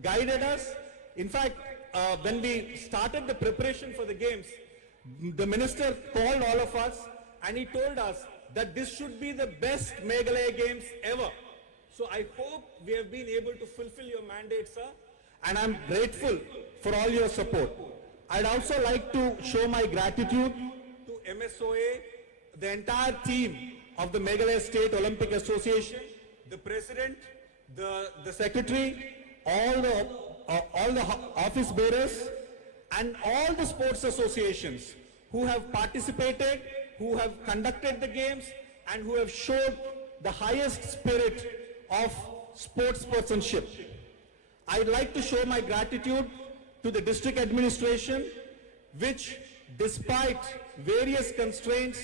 guided us. In fact, when we started the preparation for the games, the minister called all of us and he told us that this should be the best Meghalaya Games ever. So I hope we have been able to fulfill your mandate, sir, and I'm grateful for all your support. I'd also like to show my gratitude to MSOA, the entire team of the Meghalaya State Olympic Association, the president, the secretary, all the office bearers, and all the sports associations who have participated, who have conducted the games, and who have showed the highest spirit of sportspersonship. I'd like to show my gratitude to the district administration, which, despite various constraints,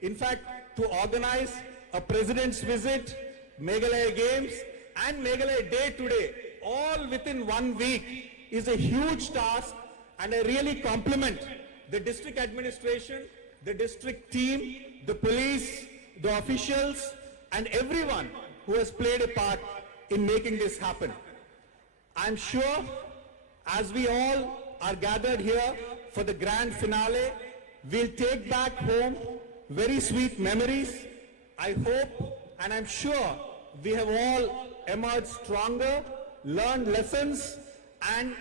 in fact, to organize a president's visit, Meghalaya Games, and Meghalaya Day today, all within 1 week, is a huge task, and I really compliment the district administration, the district team, the police, the officials, and everyone who has played a part in making this happen. I'm sure, as we all are gathered here for the grand finale, we'll take back home very sweet memories. I hope, and I'm sure, we have all emerged stronger, learned lessons, and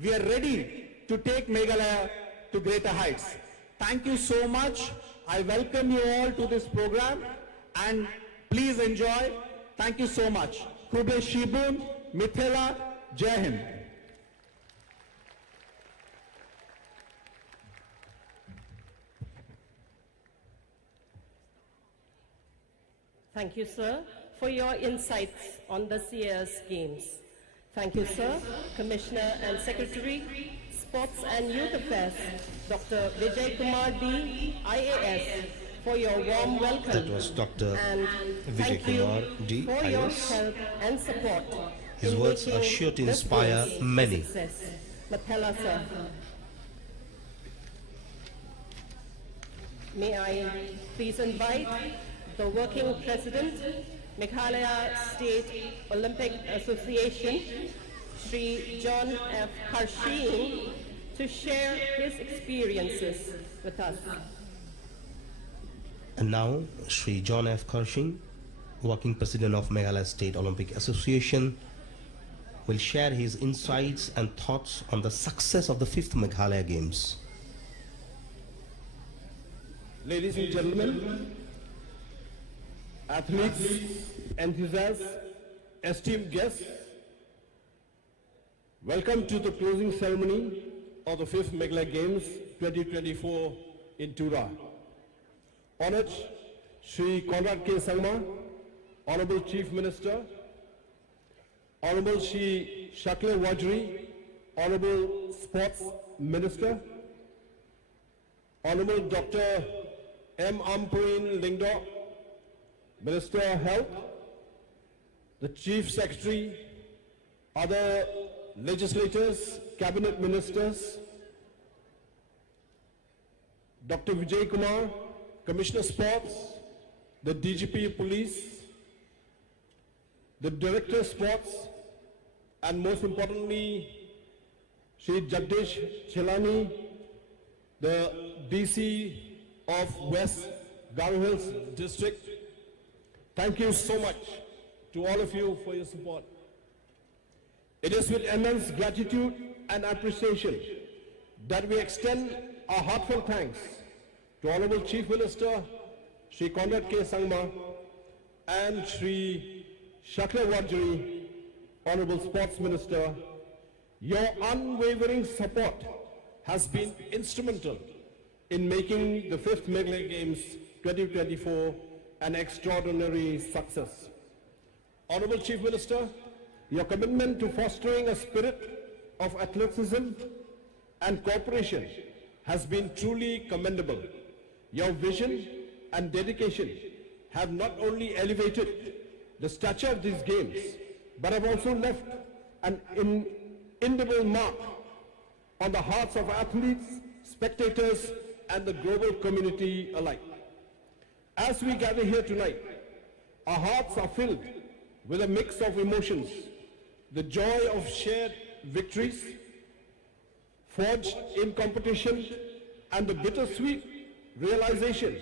we are ready to take Meghalaya to greater heights. Thank you so much. I welcome you all to this program, and please enjoy. Thank you so much. Khube Shibun, Mithila, Jai Hind. Thank you, sir, for your insights on this year's Games. Thank you, sir, Commissioner and Secretary, Sports and Youth Affairs, Dr. Vijay Kumar D, IAS, for your warm welcome. That was Dr. And Vijay thank Kumar you D, for your IAS. help and support. His in words are making sure to this inspire Games a many. success. Mithila, sir. May I please invite the working president, Meghalaya State Olympic Association, Sri John F. Karshin, to share his experiences with us. And now, Sri John F. Karshin, working president of Meghalaya State Olympic Association, will share his insights and thoughts on the success of the 5th Meghalaya Games. Ladies and gentlemen, athletes, enthusiasts, esteemed guests, welcome to the closing ceremony of the 5th Meghalaya Games 2024 in TURA. Honored Sri Conrad K. Sangma, Honorable Chief Minister, Honorable Sri Shakla Wajri, Honorable Sports Minister, Honorable Dr. M. Ampurin Lingdo, Minister of Health, the Chief Secretary, other legislators, cabinet ministers, Dr. Vijay Kumar, Commissioner Sports, the DGP Police, the Director of Sports, and most importantly, Shri Jagdish Chelani, the DC of West GARO Hills District. Thank you so much to all of you for your support. It is with immense gratitude and appreciation that we extend our heartfelt thanks to Honorable Chief Minister Shri Conrad K. Sangma and Shri Shakla Wajri, Honorable Sports Minister. Your unwavering support has been instrumental in making the 5th Meghalaya Games 2024 an extraordinary success. Honorable Chief Minister, your commitment to fostering a spirit of athleticism and cooperation has been truly commendable. Your vision and dedication have not only elevated the stature of these games, but have also left an indelible mark on the hearts of athletes, spectators, and the global community alike. As we gather here tonight, our hearts are filled with a mix of emotions, the joy of shared victories forged in competition, and the bittersweet realization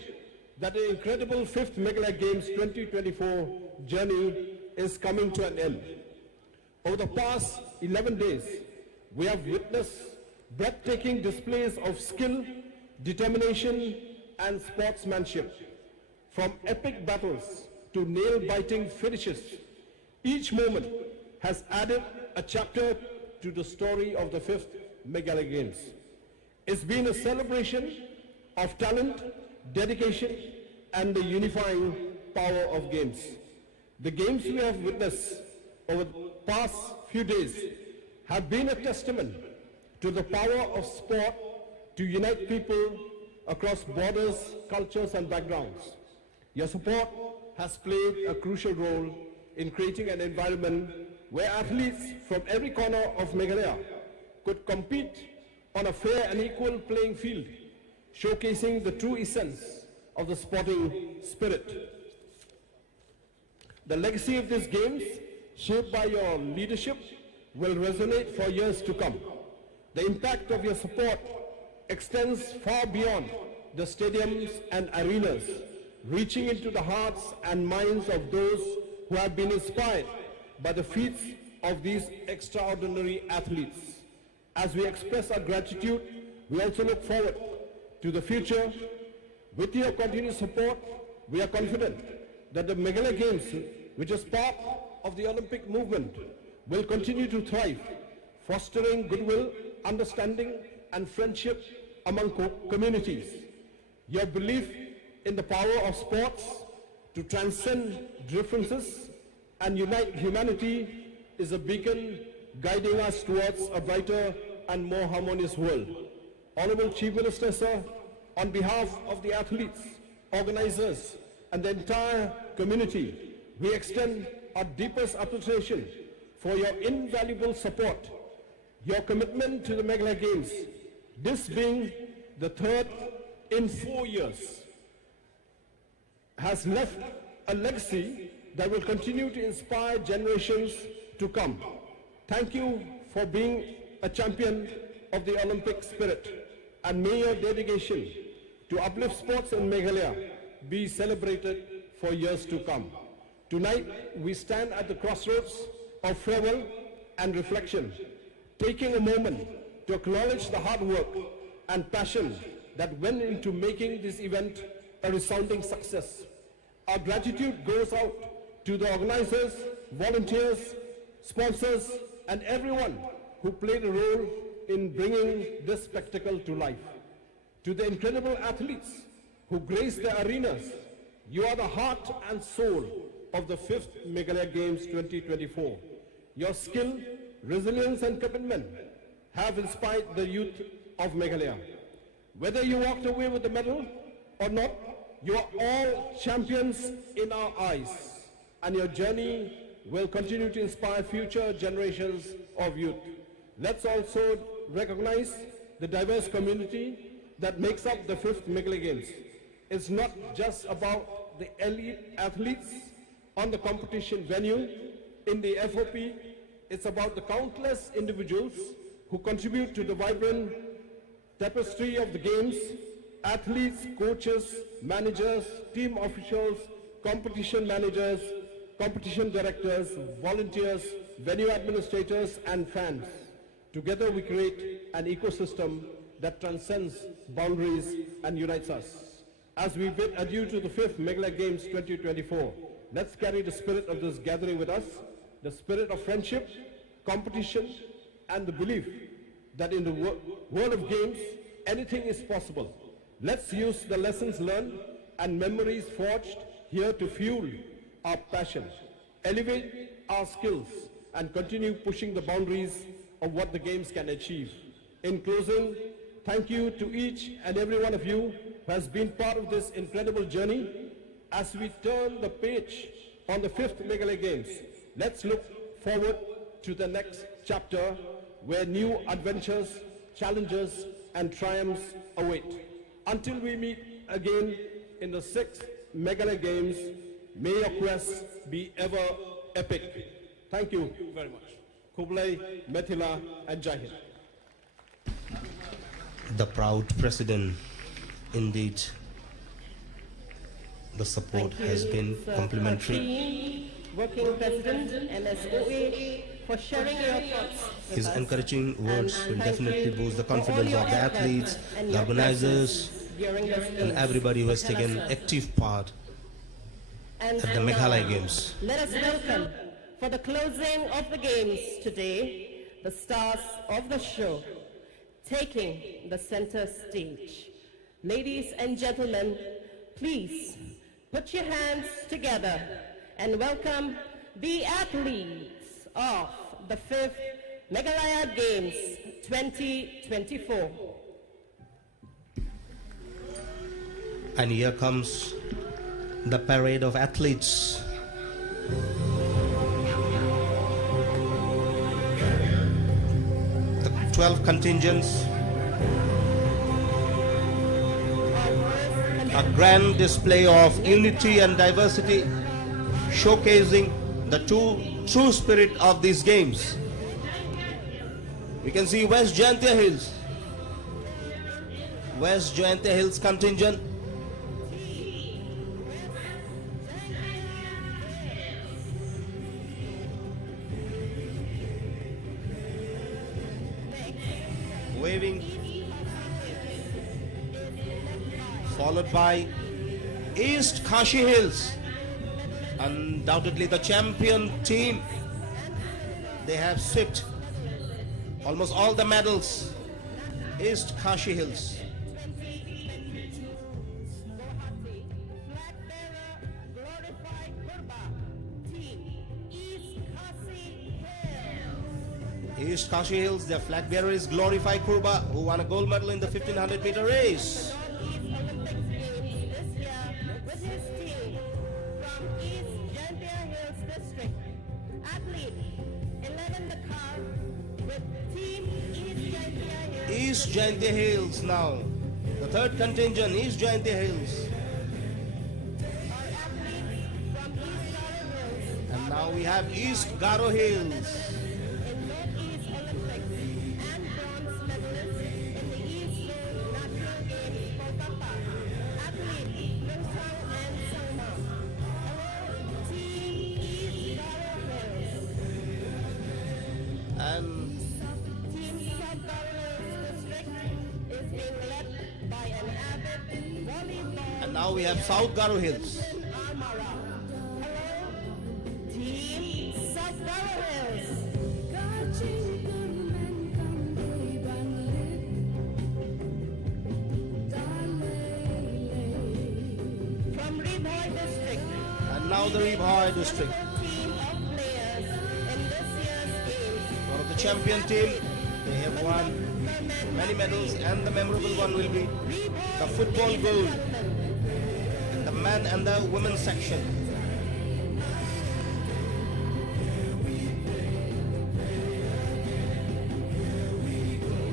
that the incredible 5th Meghalaya Games 2024 journey is coming to an end. Over the past 11 days, we have witnessed breathtaking displays of skill, determination, and sportsmanship. From epic battles to nail-biting finishes, each moment has added a chapter to the story of the 5th Meghalaya Games. It's been a celebration of talent, dedication, and the unifying power of games. The games we have witnessed over the past few days have been a testament to the power of sport to unite people across borders, cultures, and backgrounds. Your support has played a crucial role in creating an environment where athletes from every corner of Meghalaya could compete on a fair and equal playing field, showcasing the true essence of the sporting spirit. The legacy of these games, shaped by your leadership, will resonate for years to come. The impact of your support extends far beyond the stadiums and arenas, reaching into the hearts and minds of those who have been inspired by the feats of these extraordinary athletes. As we express our gratitude, we also look forward to the future. With your continued support, we are confident that the Meghalaya Games, which is part of the Olympic movement, will continue to thrive, fostering goodwill, understanding, and friendship among communities. Your belief in the power of sports to transcend differences and unite humanity is a beacon guiding us towards a brighter and more harmonious world. Honorable Chief Minister, sir, on behalf of the athletes, organizers, and the entire community, we extend our deepest appreciation for your invaluable support, your commitment to the Meghalaya Games, this being the third in 4 years, has left a legacy that will continue to inspire generations to come. Thank you for being a champion of the Olympic spirit, and may your dedication to uplift sports in Meghalaya be celebrated for years to come. Tonight, we stand at the crossroads of farewell and reflection, taking a moment to acknowledge the hard work and passion that went into making this event a resounding success. Our gratitude goes out to the organizers, volunteers, sponsors, and everyone who played a role in bringing this spectacle to life. To the incredible athletes who graced the arenas, you are the heart and soul of the 5th Meghalaya Games 2024. Your skill, resilience, and commitment have inspired the youth of Meghalaya. Whether you walked away with the medal or not, you are all champions in our eyes, and your journey will continue to inspire future generations of youth. Let's also recognize the diverse community that makes up the 5th Meghalaya Games. It's not just about the elite athletes on the competition venue in the FOP, it's about the countless individuals who contribute to the vibrant tapestry of the games: athletes, coaches, managers, team officials, competition managers, competition directors, volunteers, venue administrators, and fans. Together we create an ecosystem that transcends boundaries and unites us. As we bid adieu to the 5th Meghalaya Games 2024, let's carry the spirit of this gathering with us, the spirit of friendship, competition, and the belief that in the world of games, anything is possible. Let's use the lessons learned and memories forged here to fuel our passion, elevate our skills, and continue pushing the boundaries of what the games can achieve. In closing, thank you to each and every one of you who has been part of this incredible journey. As we turn the page on the 5th Meghalaya Games, let's look forward to the next chapter where new adventures, challenges, and triumphs await. Until we meet again in the 6th Meghalaya Games, may your quest be ever epic. Thank you very much. Kublai, Methila, and Jai Hind. The proud president, indeed, the support has been complimentary. Working President, MSOA, for sharing your thoughts with His us. encouraging words And will thank definitely you boost the for all confidence your of the efforts athletes, and the your organizers, presence during this and games. everybody who has taken Tell us, active part And at the now, Meghalaya Games. Let us welcome, for the closing of the games today, the stars of the show, taking the center stage. Ladies and gentlemen, please put your hands together and welcome the athletes of the 5th Meghalaya Games 2024. And here comes the parade of athletes. The 12 contingents. A grand display of unity and diversity, showcasing the true spirit of these games. We can see West Jayantia Hills. West Jayantia Hills contingent. Waving. Followed by East Kashi Hills, undoubtedly the champion team. They have swept almost all the medals. East Kashi Hills. East Kashi Hills, their flag bearer is Glorify Kurba, who won a gold medal in the 1500 meter race. East Jayantia Hills now. The third contingent, East Jayantia Hills. And now we have East Garo Hills. And now we have South Garo Hills. Team South Garo Hills. From Ribhoi District. And now the Ribhoi District. Team of players in this year's games. One of the champion team. They have won many medals, and the memorable one will be the football gold in the men and the women section.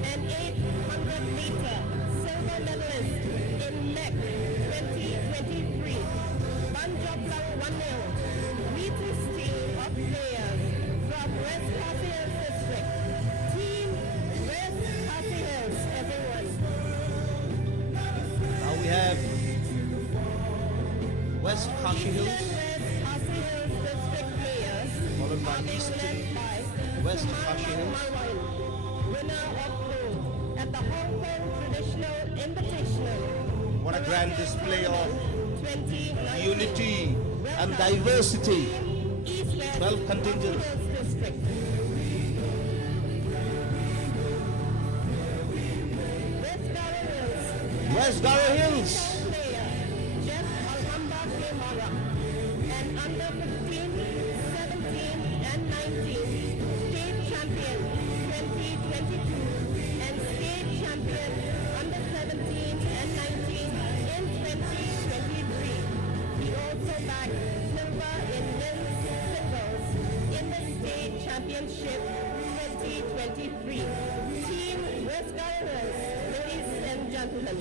An 800-meter silver medalist in MEC 2023. Banjoplang 1-0. Latest team of players from West Khasi Hills District. Team West Khasi Hills, everyone. Now we have West Kashi Hills, West Khasi Hills District players followed by are being East led by West Kashi Hills. West the Hong Kong Traditional Invitational. What a grand display of 2019. unity and Welcome, diversity. Team East West 12 contingents. Hills District. West Garo Hills. Player Jeff Alhamba Kemara and under 15, 17 and 19 state champion 2022 and state champion under 17 and 19 in 2023. He also bagged silver in men's singles in the state championship 2023. Team West Garo Hills, ladies and gentlemen.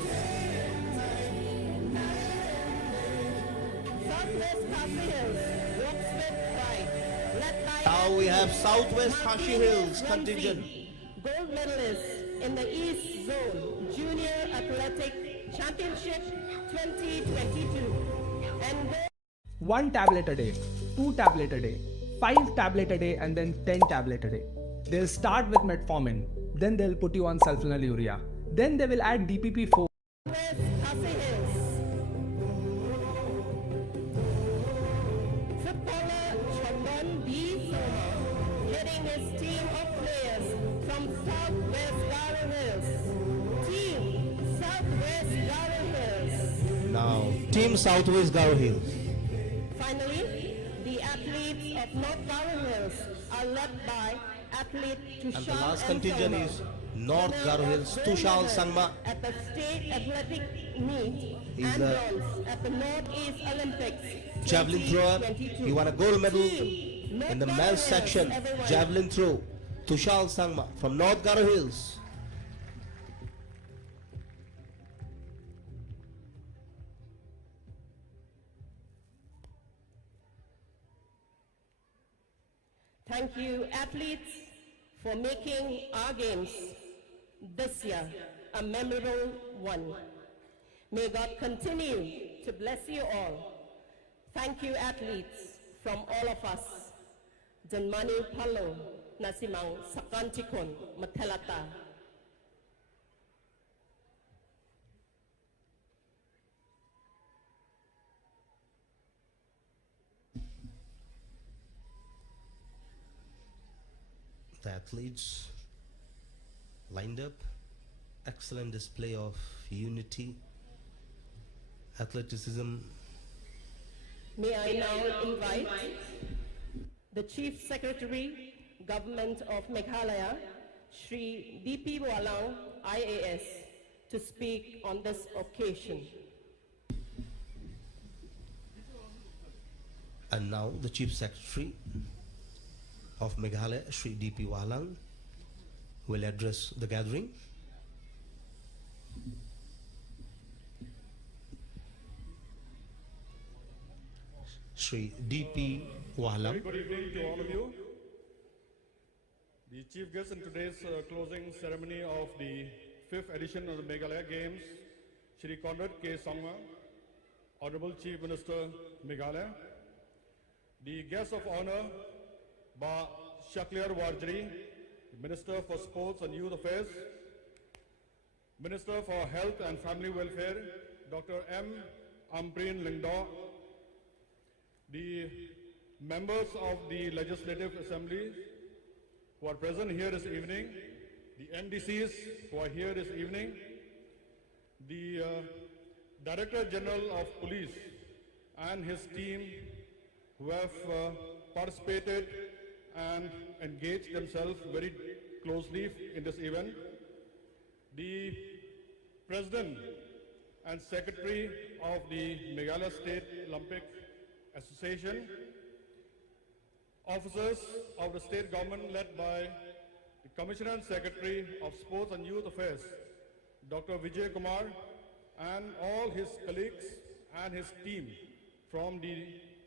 Southwest Kashi Hills walks with pride, led by Now we have Southwest Kashi Hills Ramsey, contingent. gold medalist in the East Zone Junior Athletic Championship 2022 and gold 1 tablet a day, 2 tablet a day, 5 tablet a day, and then 10 tablet a day. They'll start with metformin, then they'll put you on sulfonylurea, then they will add DPP-4. West Kashi Hills. Footballer Chongon B. Soma, heading his team of players from Southwest Garo Hills. Team Southwest Garo Hills. Now, Team Southwest Garo Hills. Finally, the athletes of North Garo Hills are led by athlete Tushal And the last contingent Sangma, is North winner Garo of Hills, gold Tushal medal Sangma. at the state athletic meet He's and a bronze at the Northeast Olympics Javelin thrower. 2022. He won a gold medal Team North in the Garo men's Hills, section, everyone. javelin throw. Tushal Sangma from North Garo Hills. Thank you, athletes, for making our games this year a memorable one. May God continue to bless you all. Thank you, athletes, from all of us. Janmani Palo, Nasimang Sakantikon, Matelata. The athletes lined up. Excellent display of unity, athleticism. May I now invite the Chief Secretary, Government of Meghalaya, Shri D.P. Walang, IAS, to speak on this occasion. And now the Chief Secretary of Meghalaya, Shri D.P. Walang, will address the gathering. Shri D.P. Walang. Very good evening to all of you. The chief guest in today's closing ceremony of the 5th edition of the Meghalaya Games, Shri Conrad K. Sangma, Honorable Chief Minister, Meghalaya. The guest of honor, Ba Shakliar Warjari, Minister for Sports and Youth Affairs, Minister for Health and Family Welfare, Dr. M. Ampreen Lingdaw, the members of the Legislative Assembly who are present here this evening, the NDCs who are here this evening, the Director General of Police and his team who have participated and engaged themselves very closely in this event, the President and Secretary of the Meghalaya State Olympic Association, officers of the state government led by the Commissioner and Secretary of Sports and Youth Affairs, Dr. Vijay Kumar, and all his colleagues and his team from the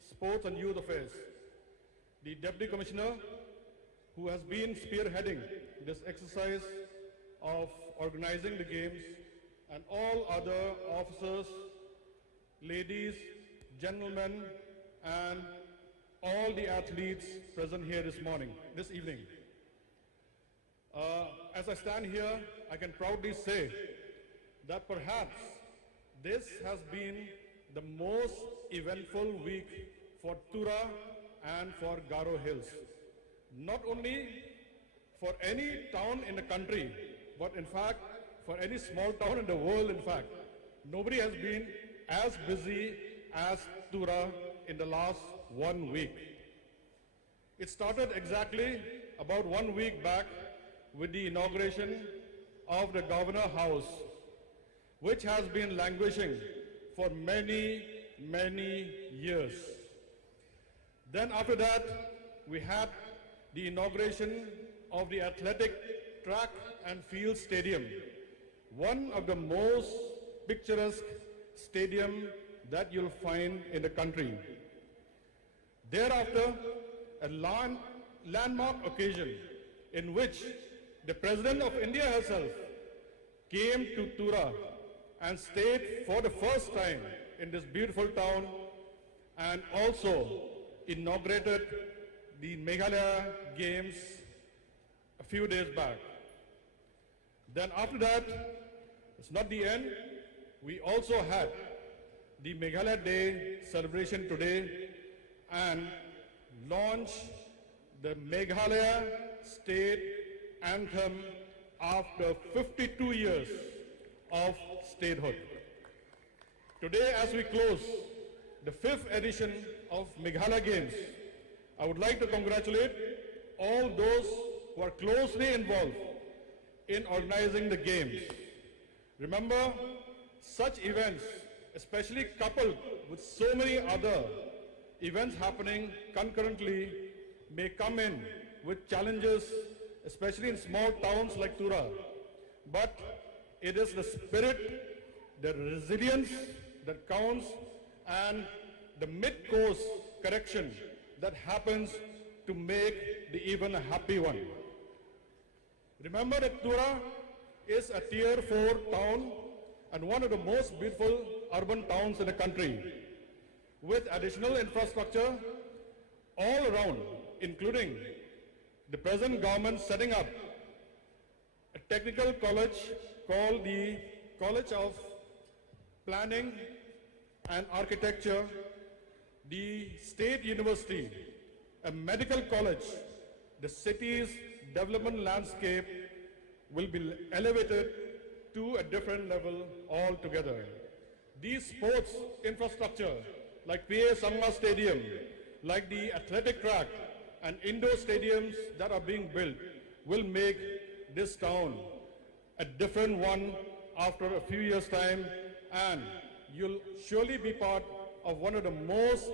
Sports and Youth Affairs, the Deputy Commissioner who has been spearheading this exercise of organizing the games, and all other officers, ladies, gentlemen, and all the athletes present here this evening. as I stand here, I can proudly say that perhaps this has been the most eventful week for TURA and for GARO Hills. Not only for any town in the country, but in fact, for any small town in the world, in fact. Nobody has been as busy as TURA in the last 1 week. It started exactly about 1 week back with the inauguration of the Governor House, which has been languishing for many, many years. Then after that, we had the inauguration of the athletic track and field stadium, one of the most picturesque stadium that you'll find in the country. Thereafter, a landmark occasion in which the President of India herself came to TURA and stayed for the first time in this beautiful town and also inaugurated the Meghalaya Games a few days back. Then after that, it's not the end. We also had the Meghalaya Day celebration today and launched the Meghalaya State Anthem after 52 years of statehood. Today, as we close the 5th edition of Meghalaya Games, I would like to congratulate all those who are closely involved in organizing the games. Remember, such events, especially coupled with so many other events happening concurrently, may come in with challenges, especially in small towns like TURA. But it is the spirit, the resilience that counts, and the mid-course correction that happens to make the even a happy one. Remember that TURA is a Tier 4 town and one of the most beautiful urban towns in the country, with additional infrastructure all around, including the present government setting up a technical college called the College of Planning and Architecture, the State University, a medical college. The city's development landscape will be elevated to a different level altogether. These sports infrastructure, like PA Sangma Stadium, like the athletic track and indoor stadiums that are being built, will make this town a different one after a few years' time, and you'll surely be part of one of the most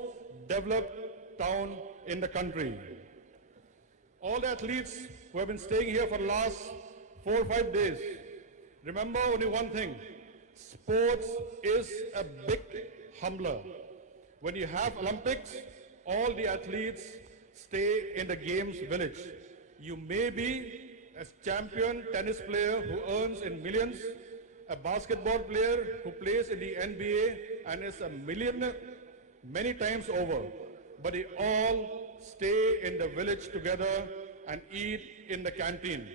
developed towns in the country. All the athletes who have been staying here for the last 4 or 5 days, remember only one thing: sports is a big humbler. When you have Olympics, all the athletes stay in the games village. You may be a champion tennis player who earns in millions, a basketball player who plays in the NBA and is a millionaire many times over, but they all stay in the village together and eat in the canteen.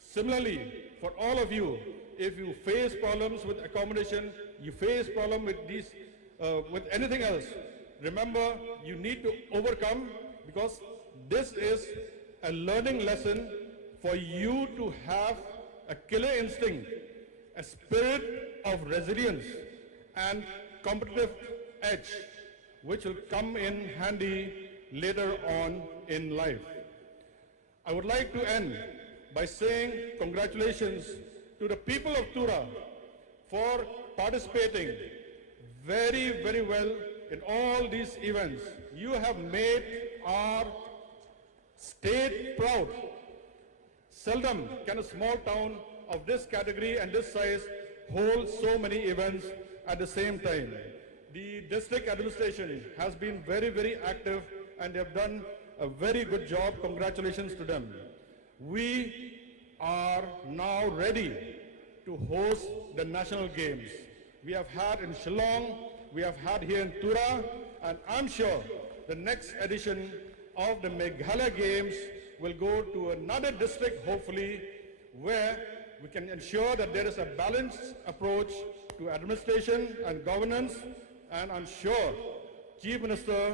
Similarly, for all of you, if you face problems with accommodation, you face problem with these, with anything else, remember you need to overcome, because this is a learning lesson for you to have a killer instinct, a spirit of resilience and competitive edge, which will come in handy later on in life. I would like to end by saying congratulations to the people of TURA for participating very, very well in all these events. You have made our state proud. Seldom can a small town of this category and this size hold so many events at the same time. The district administration has been very, very active, and they have done a very good job. Congratulations to them. We are now ready to host the national games. We have had in Shillong, we have had here in TURA, and I'm sure the next edition of the Meghalaya Games will go to another district, hopefully, where we can ensure that there is a balanced approach to administration and governance, and I'm sure Chief Minister,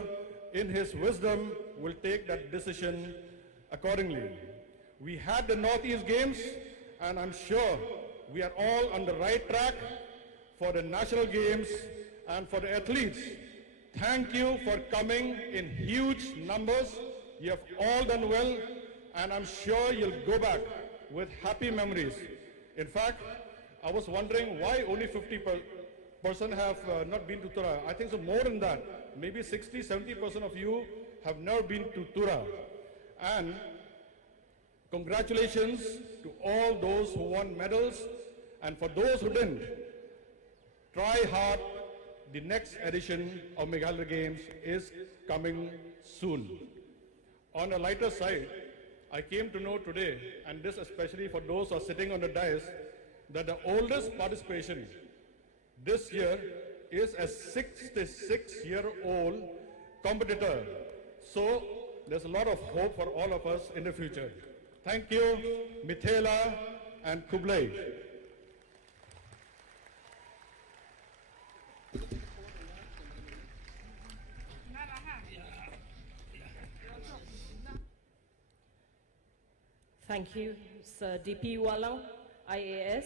in his wisdom, will take that decision accordingly. We had the Northeast Games, and I'm sure we are all on the right track for the National Games and for the athletes. Thank you for coming in huge numbers. You have all done well, and I'm sure you'll go back with happy memories. In fact, I was wondering why only 50% have not been to TURA. I think so more than that. Maybe 60-70% of you have never been to TURA. And congratulations to all those who won medals, and for those who didn't, try hard. The next edition of Meghalaya Games is coming soon. On a lighter side, I came to know today, and this especially for those who are sitting on the dais, that the oldest participation this year is a 66-year-old competitor. So there's a lot of hope for all of us in the future. Thank you, Mithela and Kublai. Thank you, Sir D.P. Walang, IAS,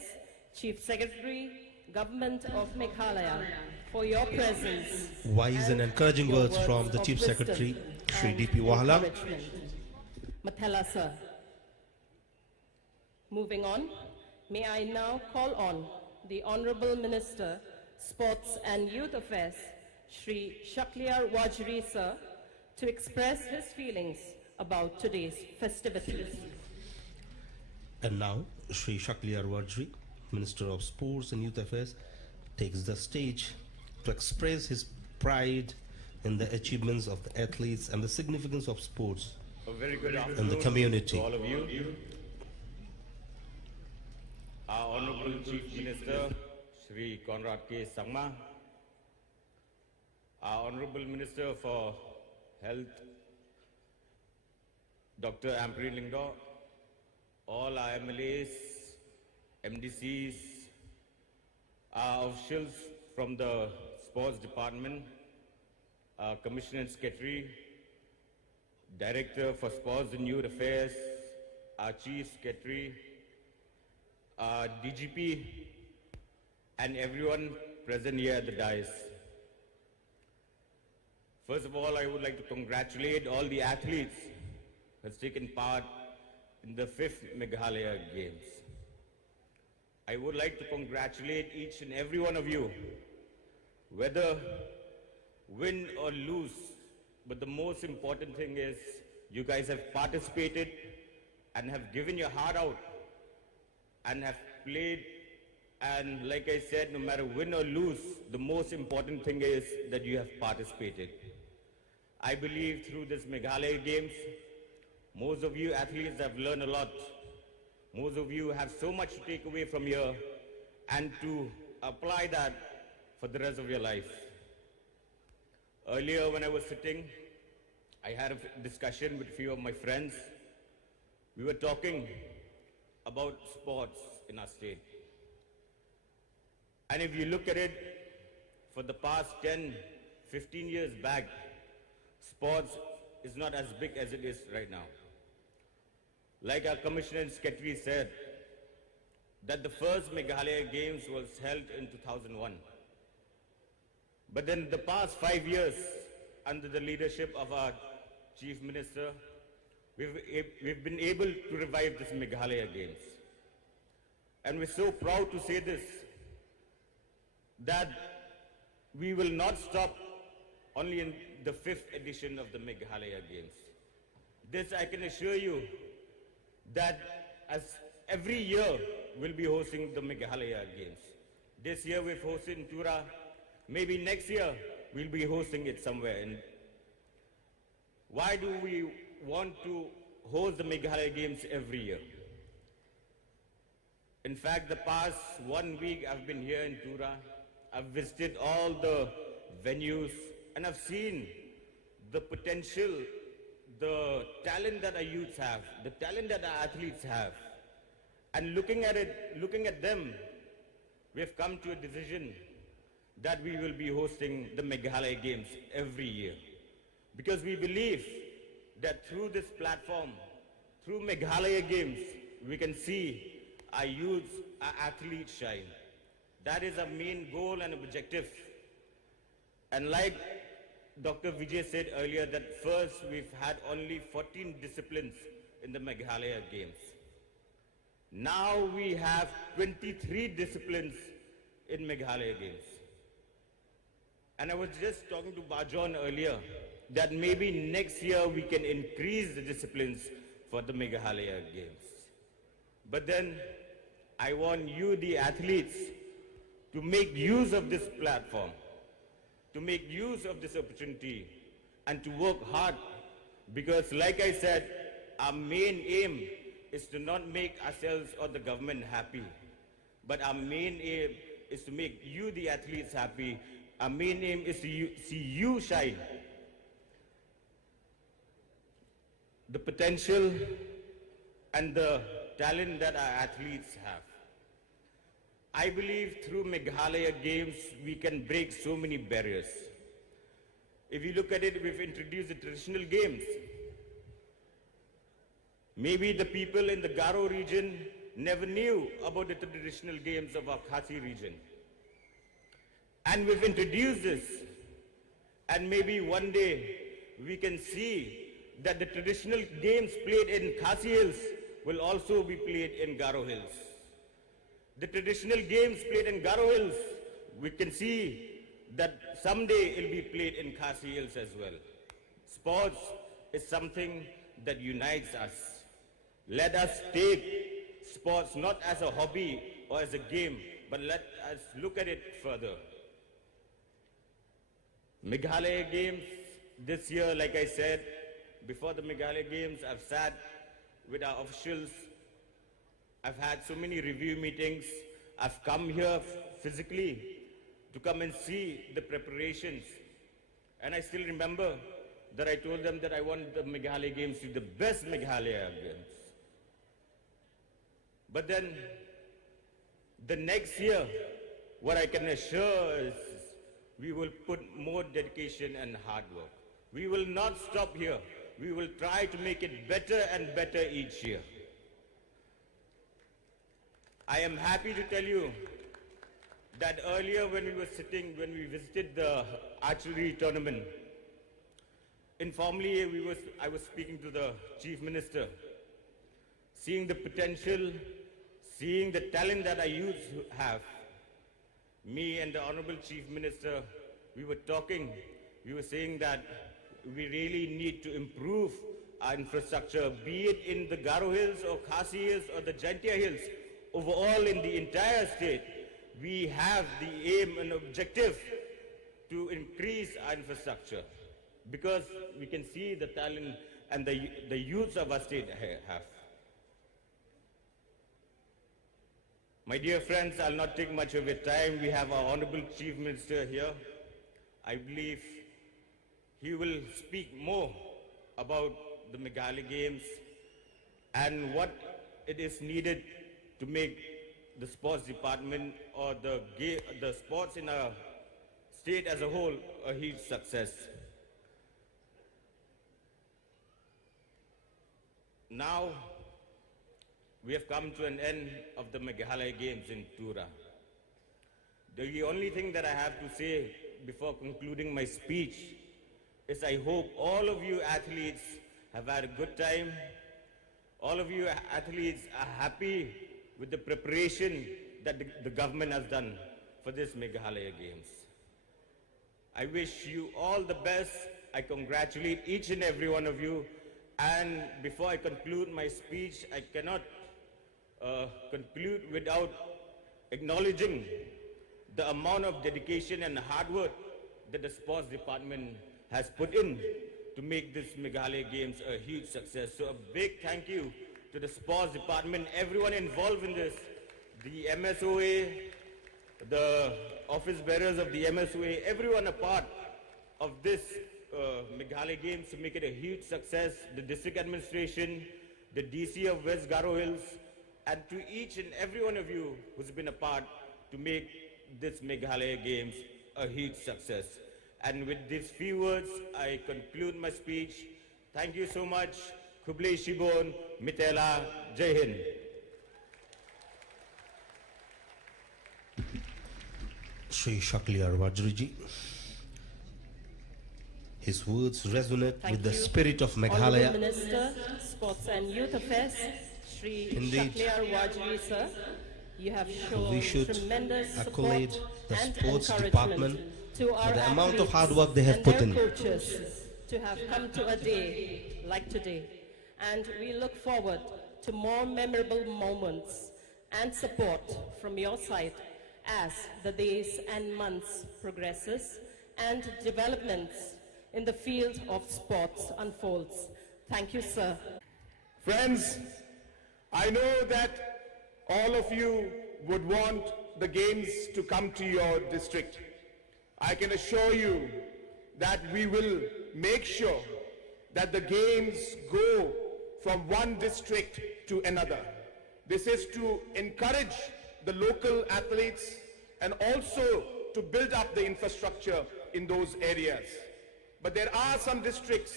Chief Secretary, Government of Meghalaya, for your presence. Wise and encouraging your words from the of Chief wisdom Secretary, Shri and D.P. Wahala. encouragement. Mathela, sir. Moving on, may I now call on the Honorable Minister, Sports and Youth Affairs, Shri Shakliar Wajri, sir, to express his feelings about today's festivities. And now, Shri Shakliar Wajri, Minister of Sports and Youth Affairs, takes the stage to express his pride in the achievements of the athletes and the significance of sports A very good in afternoon the community. to all of you. Our Honorable Chief Minister, Shri Conrad K. Sangma, our Honorable Minister for Health, Dr. Ampri Lingdo, all our MLAs, MDCs, our officials from the Sports Department, our Commissioner and Secretary, Director for Sports and Youth Affairs, our Chief Secretary, our DGP, and everyone present here at the dais. First of all, I would like to congratulate all the athletes who have taken part in the 5th Meghalaya Games. I would like to congratulate each and every one of you, whether win or lose, but the most important thing is you guys have participated and have given your heart out and have played, and like I said, no matter win or lose, the most important thing is that you have participated. I believe through this Meghalaya Games, most of you athletes have learned a lot. Most of you have so much to take away from here and to apply that for the rest of your life. Earlier when I was sitting, I had a discussion with a few of my friends. We were talking about sports in our state. And if you look at it, for the past 10, 15 years back, sports is not as big as it is right now. Like our Commissioner and Secretary said, that the first Meghalaya Games was held in 2001. But then the past 5 years, under the leadership of our Chief Minister, we've been able to revive this Meghalaya Games. And we're so proud to say this, that we will not stop only in the 5th edition of the Meghalaya Games. This I can assure you, that as every year we'll be hosting the Meghalaya Games. This year we've hosted in TURA. Maybe next year we'll be hosting it somewhere. And why do we want to host the Meghalaya Games every year? In fact, the past 1 week I've been here in TURA. I've visited all the venues and I've seen the potential, the talent that our youths have, the talent that our athletes have. And looking at them, we have come to a decision that we will be hosting the Meghalaya Games every year. Because we believe that through this platform, through Meghalaya Games, we can see our youths, our athletes shine. That is our main goal and objective. And like Dr. Vijay said earlier, that first we've had only 14 disciplines in the Meghalaya Games. Now we have 23 disciplines in Meghalaya Games. And I was just talking to Bajon earlier that maybe next year we can increase the disciplines for the Meghalaya Games. But then I want you, the athletes, to make use of this platform, to make use of this opportunity, and to work hard. Because like I said, our main aim is to not make ourselves or the government happy, but our main aim is to make you, the athletes, happy. Our main aim is to see you shine. The potential and the talent that our athletes have. I believe through Meghalaya Games, we can break so many barriers. If you look at it, we've introduced the traditional games. Maybe the people in the GARO region never knew about the traditional games of our Khasi region. And we've introduced this. And maybe one day we can see that the traditional games played in Khasi Hills will also be played in GARO Hills. The traditional games played in GARO Hills, we can see that someday it will be played in Khasi Hills as well. Sports is something that unites us. Let us take sports not as a hobby or as a game, but let us look at it further. Meghalaya Games this year, like I said, before the Meghalaya Games, I've sat with our officials. I've had so many review meetings. I've come here physically to come and see the preparations. And I still remember that I told them that I want the Meghalaya Games to be the best Meghalaya Games. But then, the next year, what I can assure is we will put more dedication and hard work. We will not stop here. We will try to make it better and better each year. I am happy to tell you that earlier when we visited the archery tournament, informally I was speaking to the Chief Minister, seeing the potential, seeing the talent that our youth have. Me and the Honorable Chief Minister, we were talking, we were saying that we really need to improve our infrastructure, be it in the GARO Hills or Khasi Hills or the Jaintia Hills. Overall in the entire state, we have the aim and objective to increase our infrastructure because we can see the talent and the youths of our state have. My dear friends, I'll not take much of your time. We have our Honorable Chief Minister here. I believe he will speak more about the Meghalaya Games and what it is needed to make the sports department or the sports in our state as a whole a huge success. Now, we have come to an end of the Meghalaya Games in TURA. The only thing that I have to say before concluding my speech is I hope all of you athletes have had a good time. All of you athletes are happy with the preparation that the government has done for this Meghalaya Games. I wish you all the best. I congratulate each and every one of you. And before I conclude my speech, I cannot conclude without acknowledging the amount of dedication and hard work that the sports department has put in to make this Meghalaya Games a huge success. So a big thank you to the sports department, everyone involved in this, the MSOA, the office bearers of the MSOA, everyone a part of this Meghalaya Games to make it a huge success, the district administration, the DC of West GARO Hills, and to each and every one of you who's been a part to make this Meghalaya Games a huge success. And with these few words, I conclude my speech. Thank you so much. Kublai Shibon, Mitela, Jai Hind. Shri Shakliar Wajriji. His words resonate with the spirit of Meghalaya. Honorable Minister, Sports and Youth Affairs, Shri Indeed. Shakliar Wajri, sir. You have shown We should tremendous accolade support the and sports encouragement department to our for the amount of athletes hard work they have and put their in. coaches to have come to a day like today. And we look forward to more memorable moments and support from your side as the days and months progresses and developments in the field of sports unfolds. Thank you, sir. Friends, I know that all of you would want the games to come to your district. I can assure you that we will make sure that the games go from one district to another. This is to encourage the local athletes and also to build up the infrastructure in those areas. But there are some districts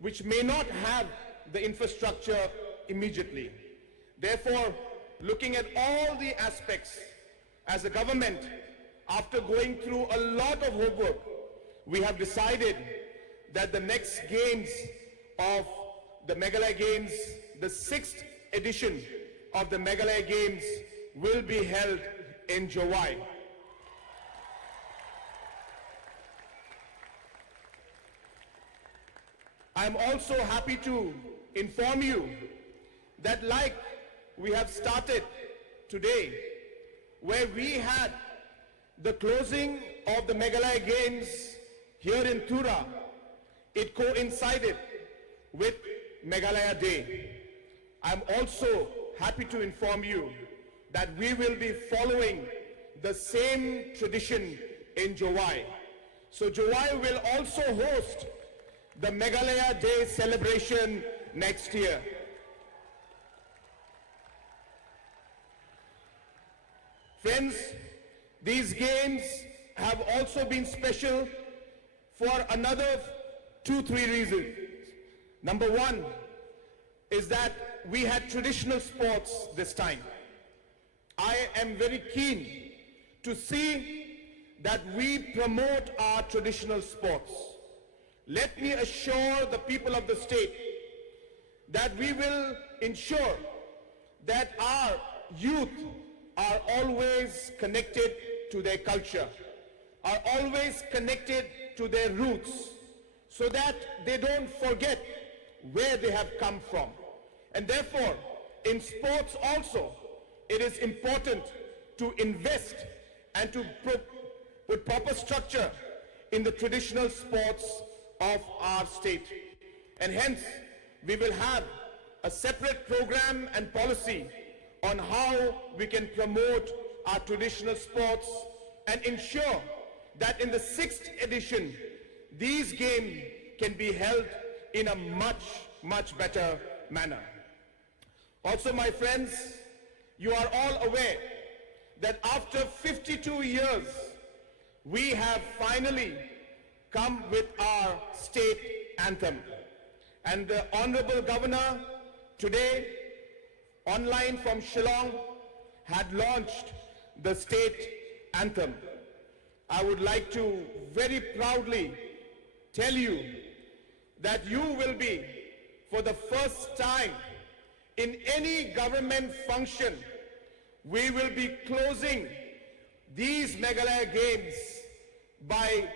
which may not have the infrastructure immediately. Therefore, looking at all the aspects as a government, after going through a lot of homework, we have decided that the next games of the Meghalaya Games, the 6th edition of the Meghalaya Games, will be held in July. I'm also happy to inform you that like we have started today, where we had the closing of the Meghalaya Games here in TURA, it coincided with Meghalaya Day. I'm also happy to inform you that we will be following the same tradition in July. So July will also host the Meghalaya Day celebration next year. Friends, these games have also been special for another 2-3 reasons. Number one is that we had traditional sports this time. I am very keen to see that we promote our traditional sports. Let me assure the people of the state that we will ensure that our youth are always connected to their culture, are always connected to their roots, so that they don't forget where they have come from. And therefore, in sports also, it is important to invest and to put proper structure in the traditional sports of our state. And hence, we will have a separate program and policy on how we can promote our traditional sports and ensure that in the 6th edition, these games can be held in a much, much better manner. Also, my friends, you are all aware that after 52 years, we have finally come with our state anthem. And the Honorable Governor today, online from Shillong, had launched the state anthem. I would like to very proudly tell you that you will be, for the first time in any government function, we will be closing these Meghalaya Games by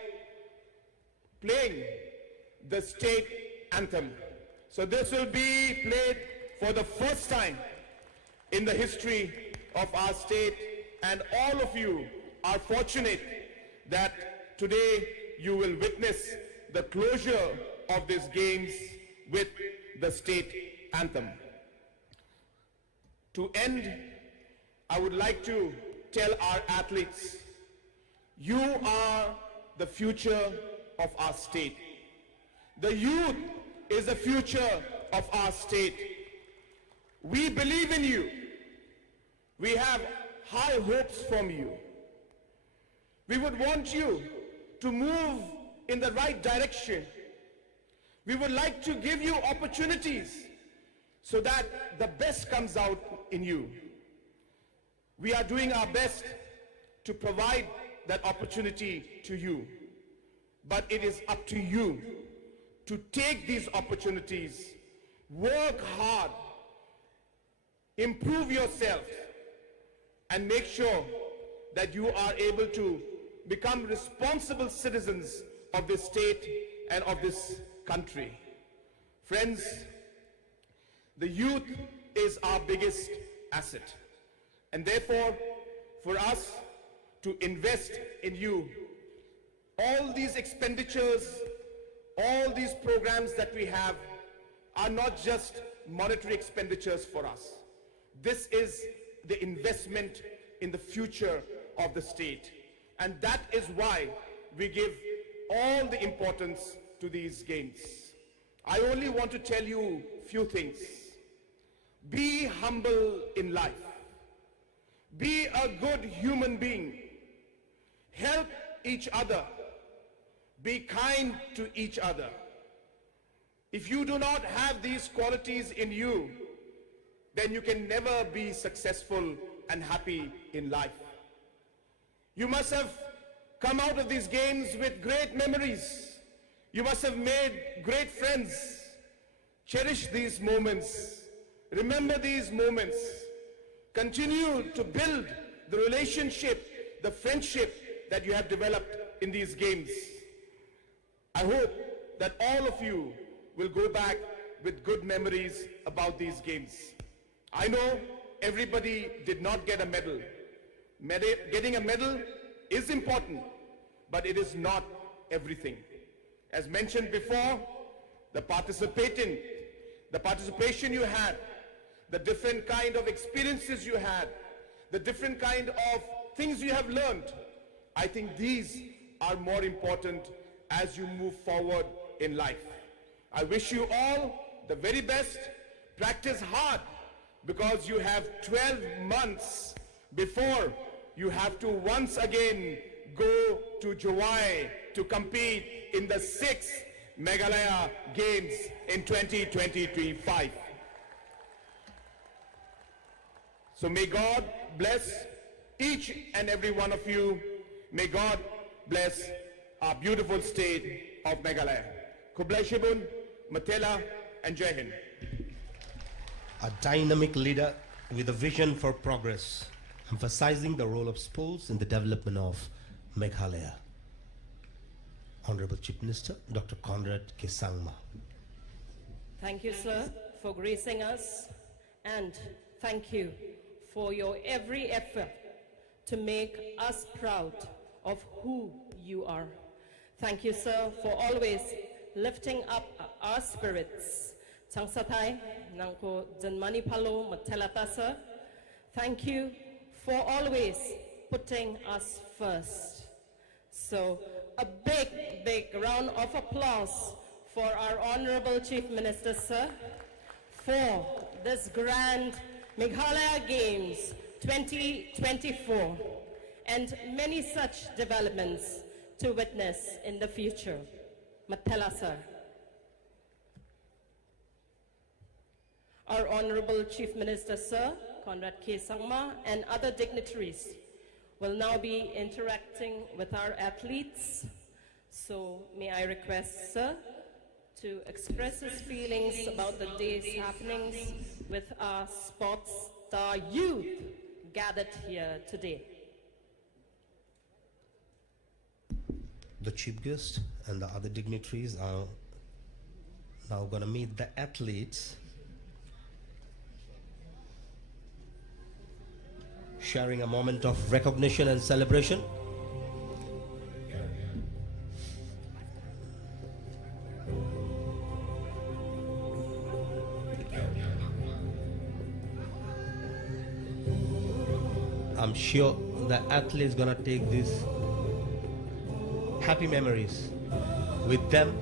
playing the state anthem. So this will be played for the first time in the history of our state, and all of you are fortunate that today you will witness the closure of these games with the state anthem. To end, I would like to tell our athletes, you are the future of our state. The youth is the future of our state. We believe in you. We have high hopes from you. We would want you to move in the right direction. We would like to give you opportunities so that the best comes out in you. We are doing our best to provide that opportunity to you. But it is up to you to take these opportunities, work hard, improve yourself, and make sure that you are able to become responsible citizens of this state and of this country. Friends, the youth is our biggest asset. And therefore, for us to invest in you, all these expenditures, all these programs that we have are not just monetary expenditures for us. This is the investment in the future of the state. And that is why we give all the importance to these games. I only want to tell you a few things. Be humble in life. Be a good human being. Help each other. Be kind to each other. If you do not have these qualities in you, then you can never be successful and happy in life. You must have come out of these games with great memories. You must have made great friends. Cherish these moments. Remember these moments. Continue to build the relationship, the friendship that you have developed in these games. I hope that all of you will go back with good memories about these games. I know everybody did not get a medal. Getting a medal is important, but it is not everything. As mentioned before, the participation you had, the different kind of experiences you had, the different kind of things you have learned, I think these are more important as you move forward in life. I wish you all the very best. Practice hard, because you have 12 months before you have to once again go to July to compete in the 6th Meghalaya Games in 2025. So may God bless each and every one of you. May God bless our beautiful state of Meghalaya. Kublai Matela, and Jai Hind. A dynamic leader with a vision for progress, emphasizing the role of sports in the development of Meghalaya. Honorable Chief Minister, Dr. Conrad K. Sangma. Thank you, sir, for gracing us, and thank you for your every effort to make us proud of who you are. Thank you, sir, for always lifting up our spirits. Changsatay, Nangko Janmani Palo, Matelata, sir. Thank you for always putting us first. So a big, big round of applause for our Honorable Chief Minister, sir, for this grand Meghalaya Games 2024 and many such developments to witness in the future. Matela, sir. Our Honorable Chief Minister, sir, Conrad K. Sangma, and other dignitaries will now be interacting with our athletes. So may I request, sir, to express his feelings about the day's happenings with our sports star youth gathered here today. The chief guest and the other dignitaries are now going to meet the athletes, sharing a moment of recognition and celebration. I'm sure the athlete is going to take these happy memories with them.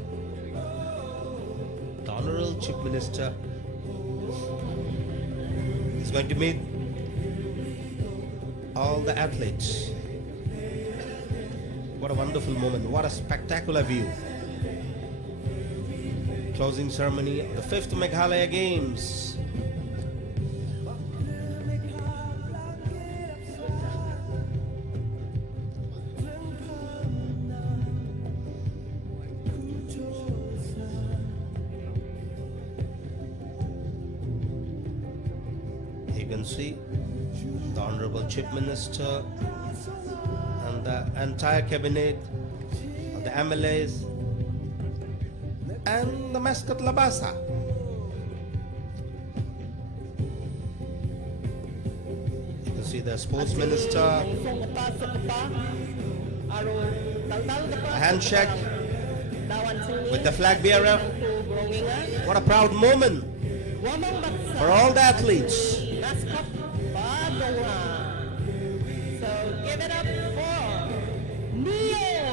The Honorable Chief Minister is going to meet all the athletes. What a wonderful moment. What a spectacular view. Closing ceremony of the 5th Meghalaya Games. You can see the Honorable Chief Minister and the entire cabinet, the MLAs and the mascot Labasa. You can see the sports minister, a handshake with the flag bearer. What a proud moment for all the athletes. So give it up for Neo.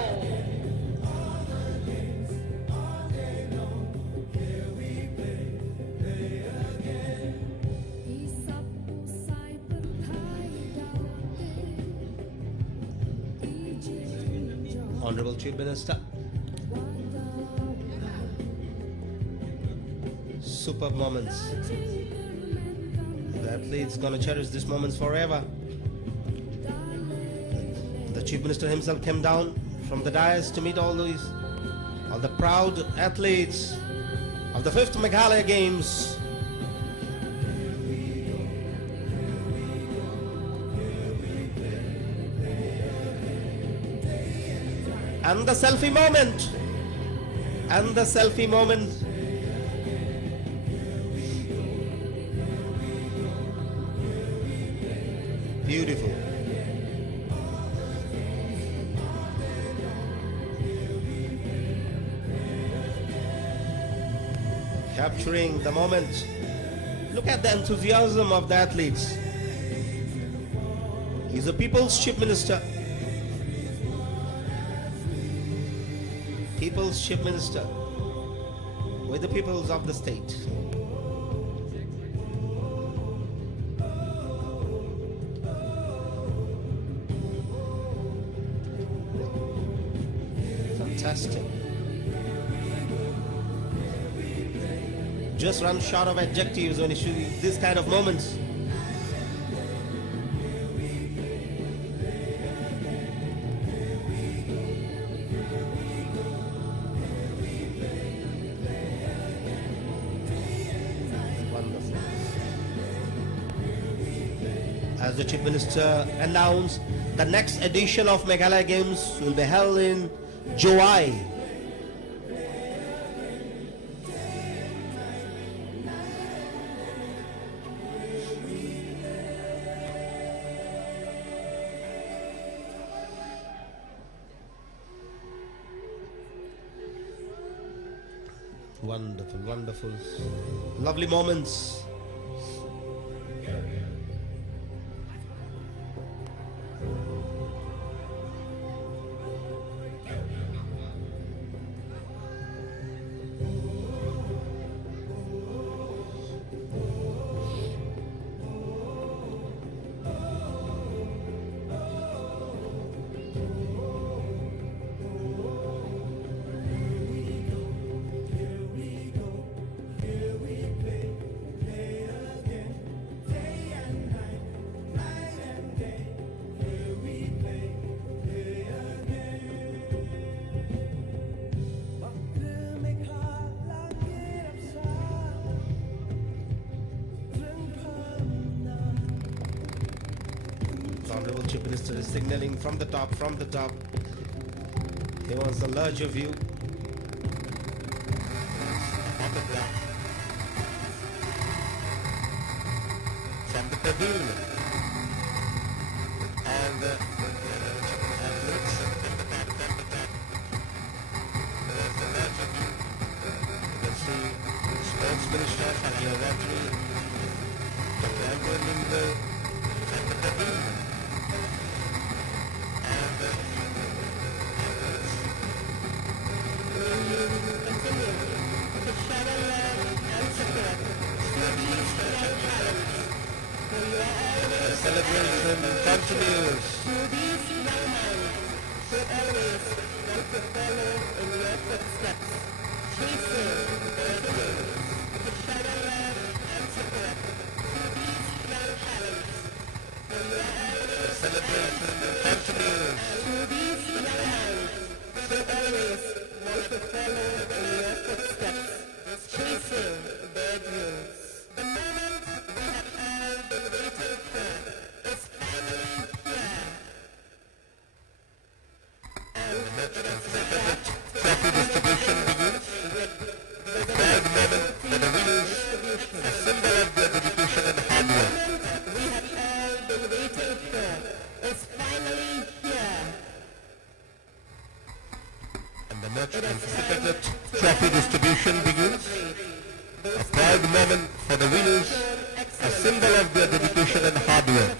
Honorable Chief Minister. Superb moments. The athletes gonna cherish these moments forever. The Chief Minister himself came down from the dais to meet all the proud athletes of the 5th Meghalaya Games. And the selfie moment. And the selfie moment. Beautiful. Capturing the moment. Look at the enthusiasm of the athletes. He's the People's Chief Minister. People's Chief Minister with the peoples of the state. Fantastic. Just run short of adjectives when you shoot this kind of moments. Wonderful. As the Chief Minister announced, the next edition of Meghalaya Games will be held in July. Wonderful, wonderful, lovely moments. Honorable Chief Minister is signaling from the top, He wants a larger view. On the ground. From the pavilion. And the athletes. There's a larger view. You can see the sports minister and your referee, Dr. Edward Lingle, and the pavilion. Celebration continues. And these young minds will always want to follow in your footsteps, chasing their dreams. The moment we have all been waiting for is finally here. And Trophy distribution begins. A proud moment for the winners, a symbol of their dedication and hard work. we have all been waiting for is finally here. And the much anticipated trophy distribution begins. A proud moment for the winners, a symbol of their dedication and hard work.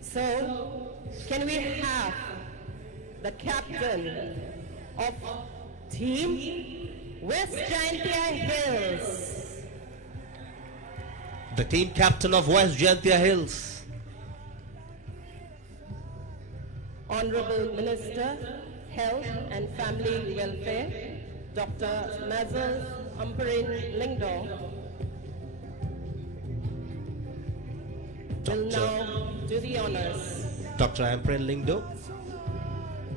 So, can we have the captain of Team West Giantia Hills? The team captain of West Giantia Hills, Honorable Minister, Health and Family Welfare, Dr. Mazel Amperin Lingdo, will now do the honors Dr. Ampren Lingdo,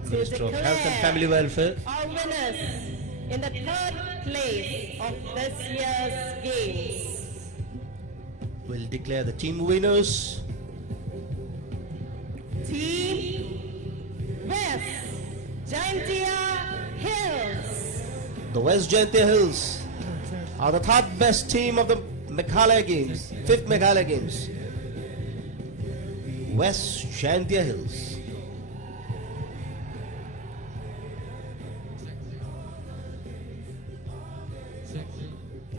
to Minister of Health and declare Family Welfare, our winners in the third place of this year's games. will declare the team winners. Team West Giantia Hills. The West Giantia Hills are the third best team of the Meghalaya Games, 5th Meghalaya Games. West Giantia Hills.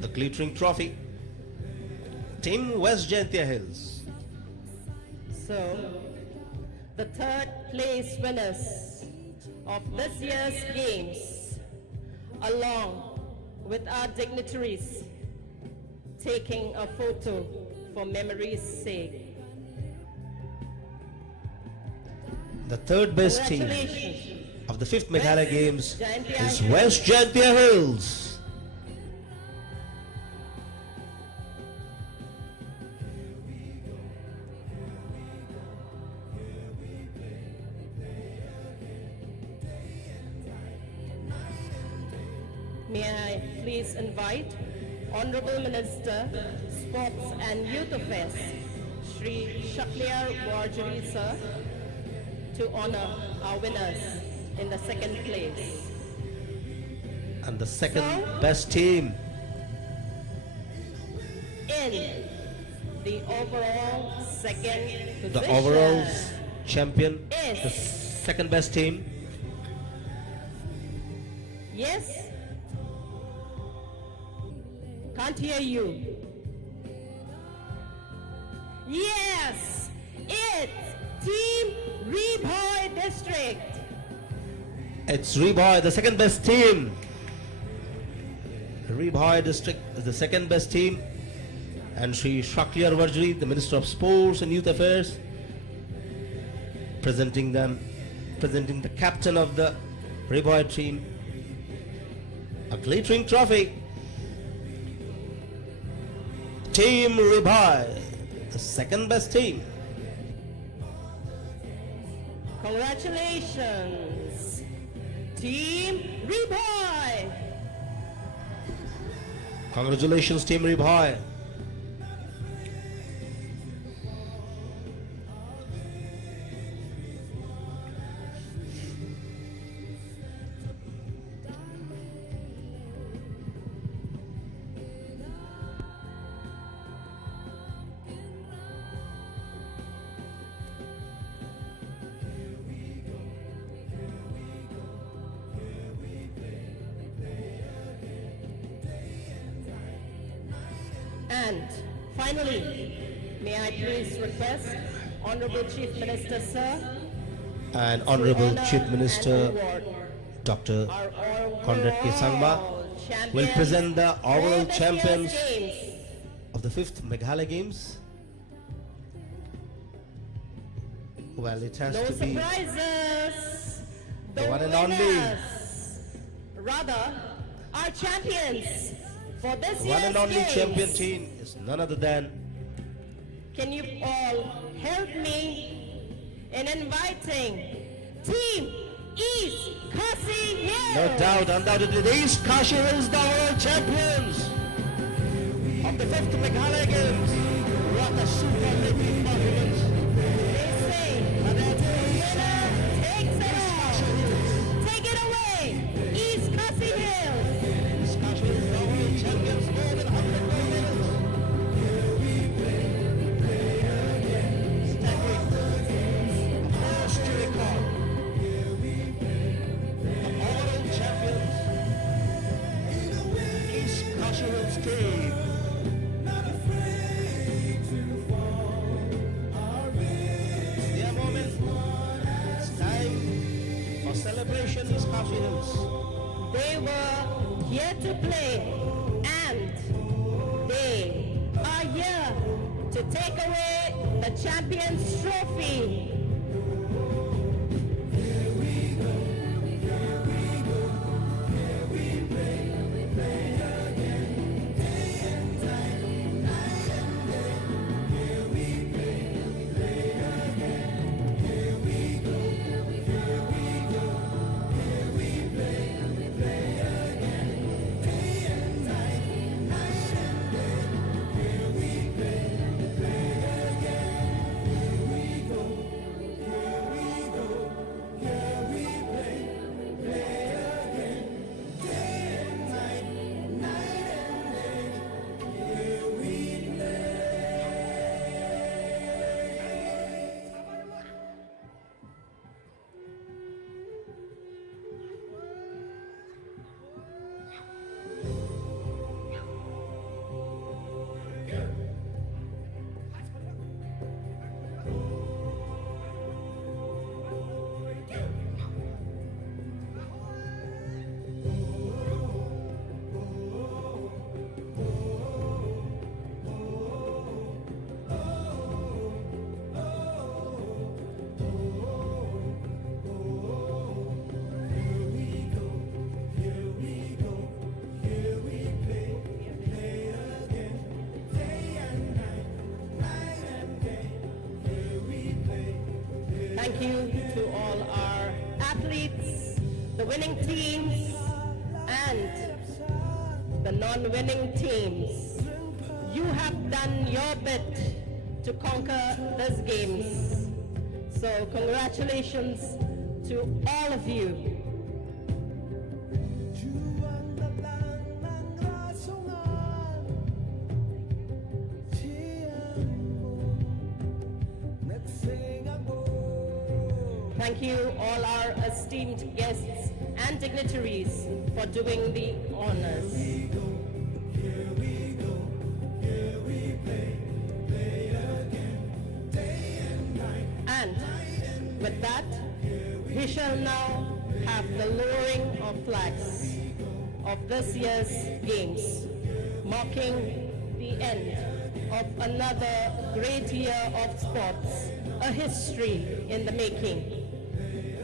The glittering trophy. Team West Giantia Hills. So, the third place winners of this year's games, along with our dignitaries, taking a photo for memory's sake. The third best team Congratulations. of the 5th Meghalaya Games Giantia is Hills. West Giantia Hills. May I please invite Honorable Minister, Sports and Youth Affairs, Shri Shakliar Warjari sir, to honor our winners in the second place. And the second best team, In the overall second position, the overall champion, Is- the second best team, Yes? Can't hear you. Yes! It's Team Reboy District. it's Reboy, the second best team. Reboy District is the second best team. And Shri Shakliar Warjari, the Minister of Sports and Youth Affairs, presenting the captain of the Reboy team, a glittering trophy. Team Reboy, the second best team. Congratulations, Team Reboy. Congratulations, Team Reboy. And finally, may I please request Honorable Chief Minister, sir, And to Honorable honor Chief and Minister award Dr. our Conrad K. Sangma overall will champions present the for overall this year's champions games. of the 5th Meghalaya Games. Well, it has No to be surprises. the one and only. winners, rather, our champions for this one year's and only games. champion team is none other than Can you all help me in inviting Team East Khasi Hills? no doubt, undoubtedly, the East Kashi Hills, the world champions of the 5th Meghalaya Games. What a superlative performance. They say the winner takes it all. Take it away, East Khasi Hills. East Kashi Hills, the world champions, more than 100 gold medals. Staggering a first record. The overall champions, East Kashi Hills team. It's their moment. It's time for celebration, East Kashi Hills. They were here to play and they are here to take away the Champions Trophy. Thank you to all our athletes, the winning teams, and the non-winning teams. You have done your bit to conquer these games. So congratulations to all of you. Thank you all our esteemed guests and dignitaries for doing the honors. And with that, we shall now have the lowering of flags of this year's games, marking the end of another great year of sports, a history in the making.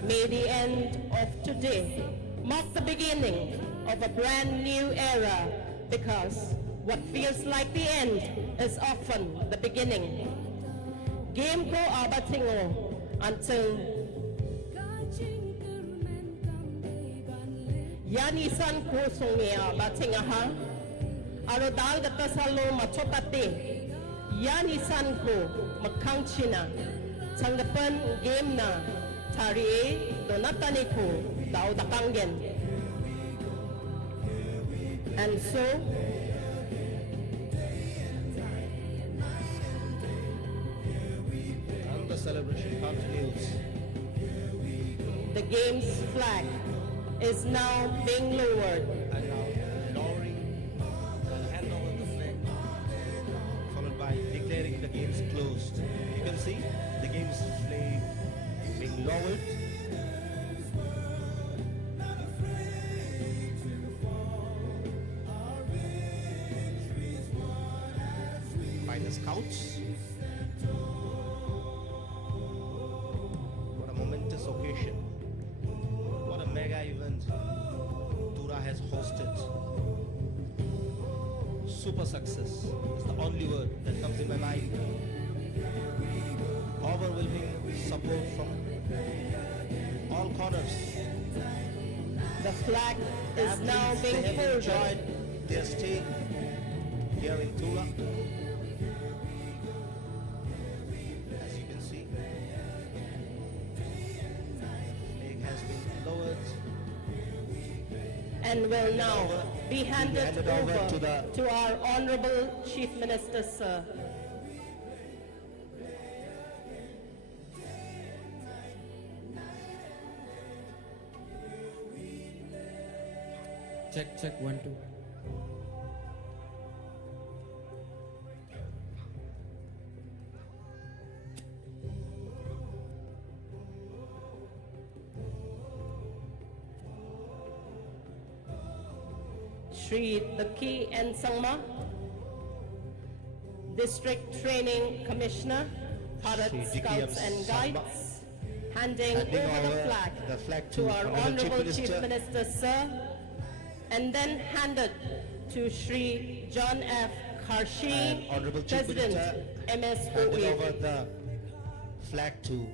May the end of today mark the beginning of a brand new era, because what feels like the end is often the beginning. Game ko abatingo until Yanisan ko songya batingaha arodal gatasalo machotate Yanisan ko makangchina tanggapan game na tari donatani ko daw dakangen. And so and the celebration continues. the game's flag is now being lowered. And now lowering and hand over the flag, followed by declaring the games closed. You can see the game's flag being lowered. By the scouts. dedication. What a mega event TURA has hosted. Super success is the only word that comes in my mind. Overwhelming support from all corners. The flag is now Athletes, being they have folded. enjoyed their stay here in TURA. As you can see, flag has been lowered And will now be handed handed over over to to our Honorable Chief Minister, sir. Check 1 2. Shri Laki N. Sangma, District Training Commissioner, Bharat Shri Scouts DKM and Sangma, Guides, handing handing over over the the flag flag to to our Honorable Honorable Chief Chief Minister. Minister, sir, and then handed to Shri John F. And Karshi, Honorable Chief President, Minister handed MSOE. over the flag to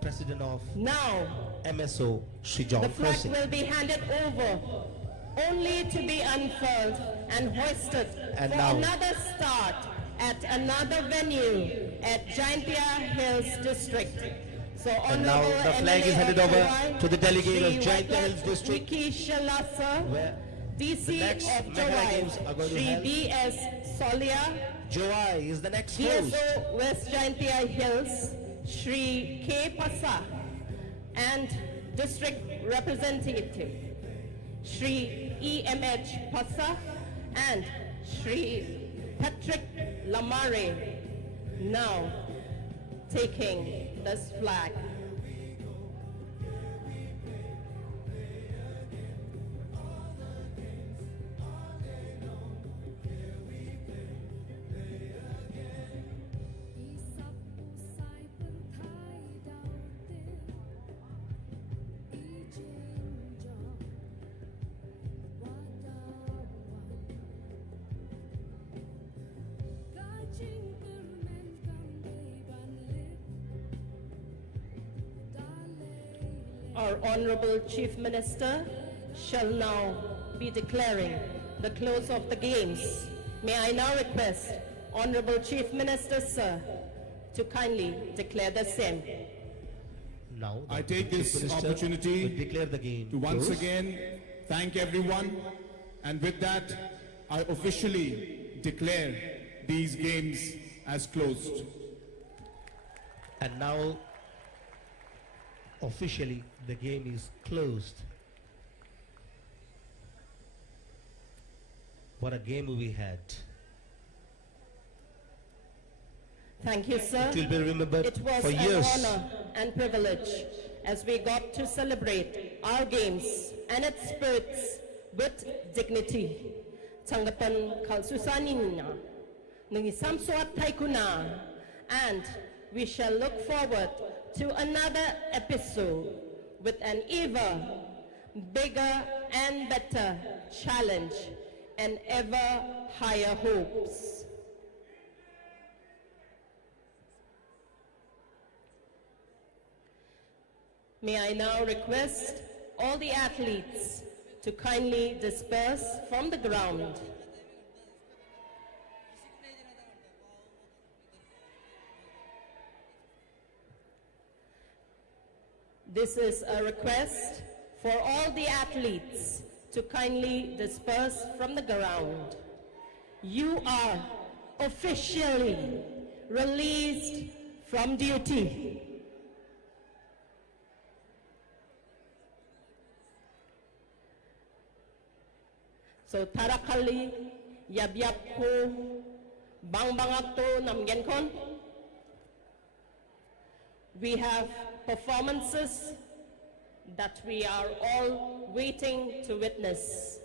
President of Now, MSO, Shri John the flag Kersey. will be handed over, only to be unfurled and hoisted And for now- another start at another venue at Jaintia Hills District. So And now Honorable the flag MLA is handed of over Hawaii, to the delegate of Shri Jaintia Waitla Hills District, Vicky Shalasa, where DC the next of Meghalaya Hawaii, Games are going to Shri held. D.S. Solia, Joai is the next host. DSO West Jaintia Hills, Shri K. Pasa, and District Representative, Shri E.M.H. Pasa, and Shri Patrick Lamare, now taking this flag. Our Honorable Chief Minister shall now be declaring the close of the Games. May I now request Honorable Chief Minister, sir, to kindly declare the same. Now, the I take Chief this Minister opportunity will declare the game to once closed. again thank everyone, and with that I officially declare these games as closed. And now, officially, the game is closed. What a game we had. Thank you, sir. It will be remembered It was for an years. honor and privilege as we got to celebrate our games and its spirits with dignity. Tanggapan kalsusanina, nangisamsuat taikuna, and we shall look forward to another episode with an ever bigger and better challenge and ever higher hopes. May I now request all the athletes to kindly disperse from the ground. This is a request for all the athletes to kindly disperse from the ground. You are officially released from duty. So tarakali yabyap ko bangbangak to namgen kon. We have performances that we are all waiting to witness.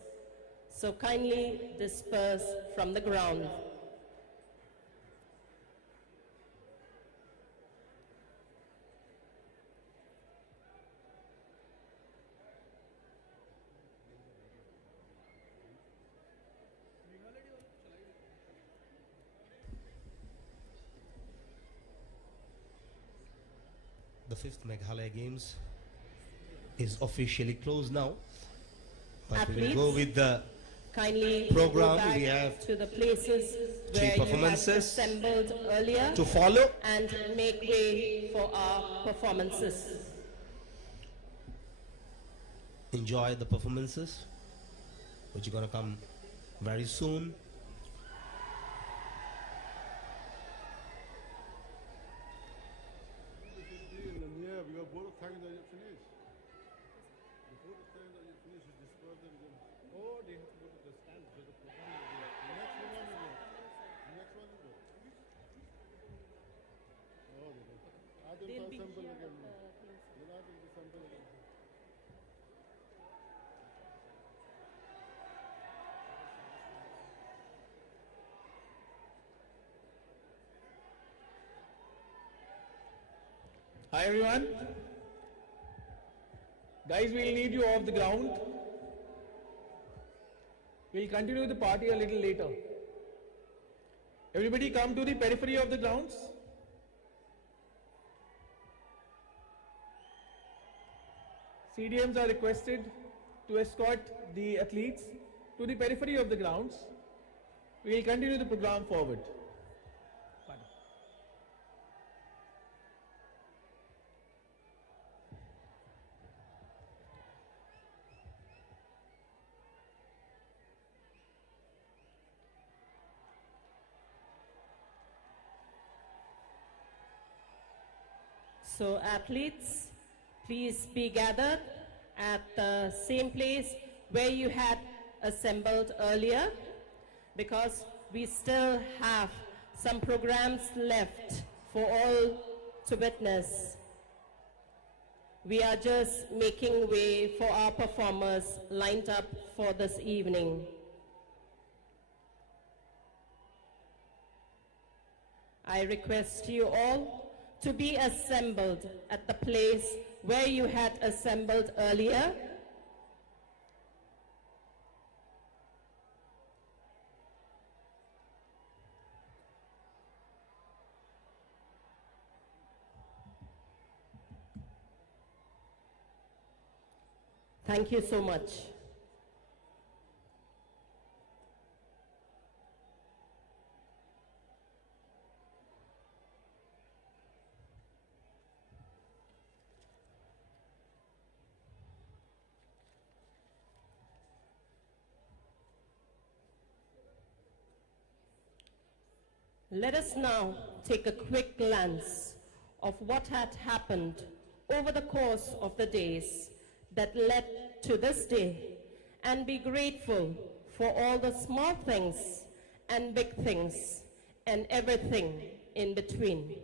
So kindly disperse from the ground. the 5th Meghalaya Games is officially closed now. But we will go with the kindly program. go back We have to the places three where you had performances assembled earlier to follow. and make way for our performances. Enjoy the performances, which are going to come very soon. Hi everyone. Guys, we'll need you off the ground. We'll continue the party a little later. Everybody come to the periphery of the grounds. CDMs are requested to escort the athletes to the periphery of the grounds. We will continue the program forward. So athletes, please be gathered at the same place where you had assembled earlier, because we still have some programs left for all to witness. We are just making way for our performers lined up for this evening. I request you all to be assembled at the place where you had assembled earlier. Thank you so much. Let us now take a quick glance of what had happened over the course of the days that led to this day, and be grateful for all the small things and big things and everything in between.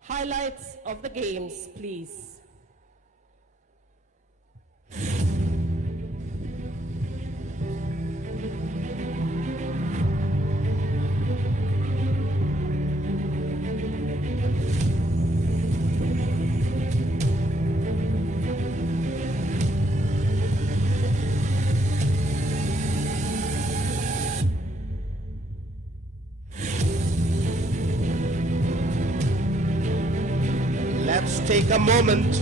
Highlights of the games, please. Let's take a moment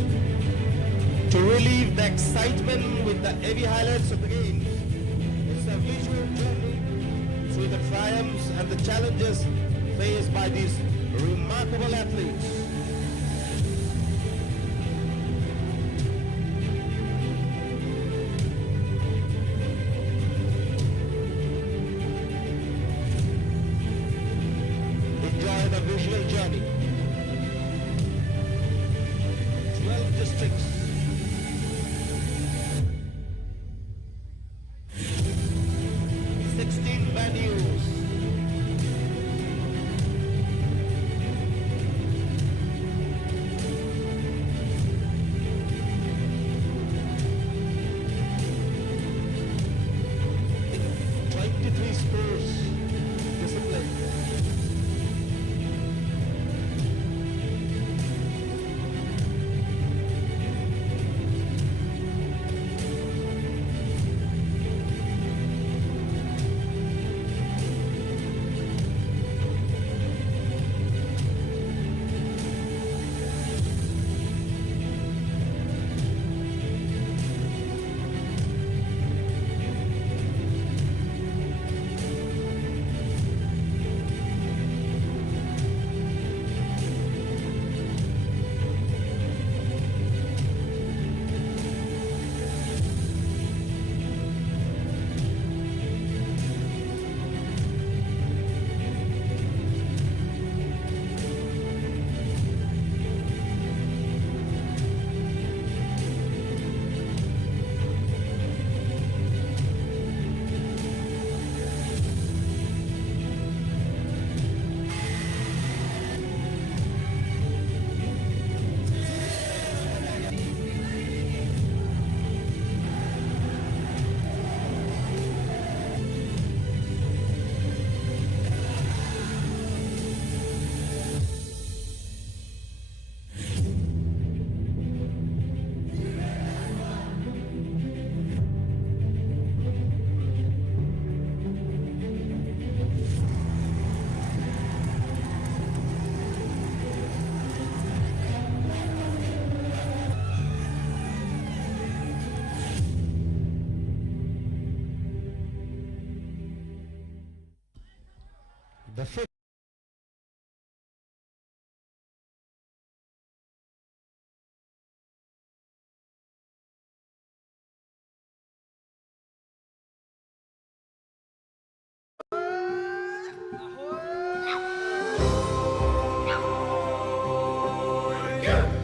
to relieve the excitement with the heavy highlights of the game. It's a visual journey through the triumphs and the challenges faced by these remarkable athletes. Enjoy the visual journey. 12 districts. 16 venues. Sports discipline. go.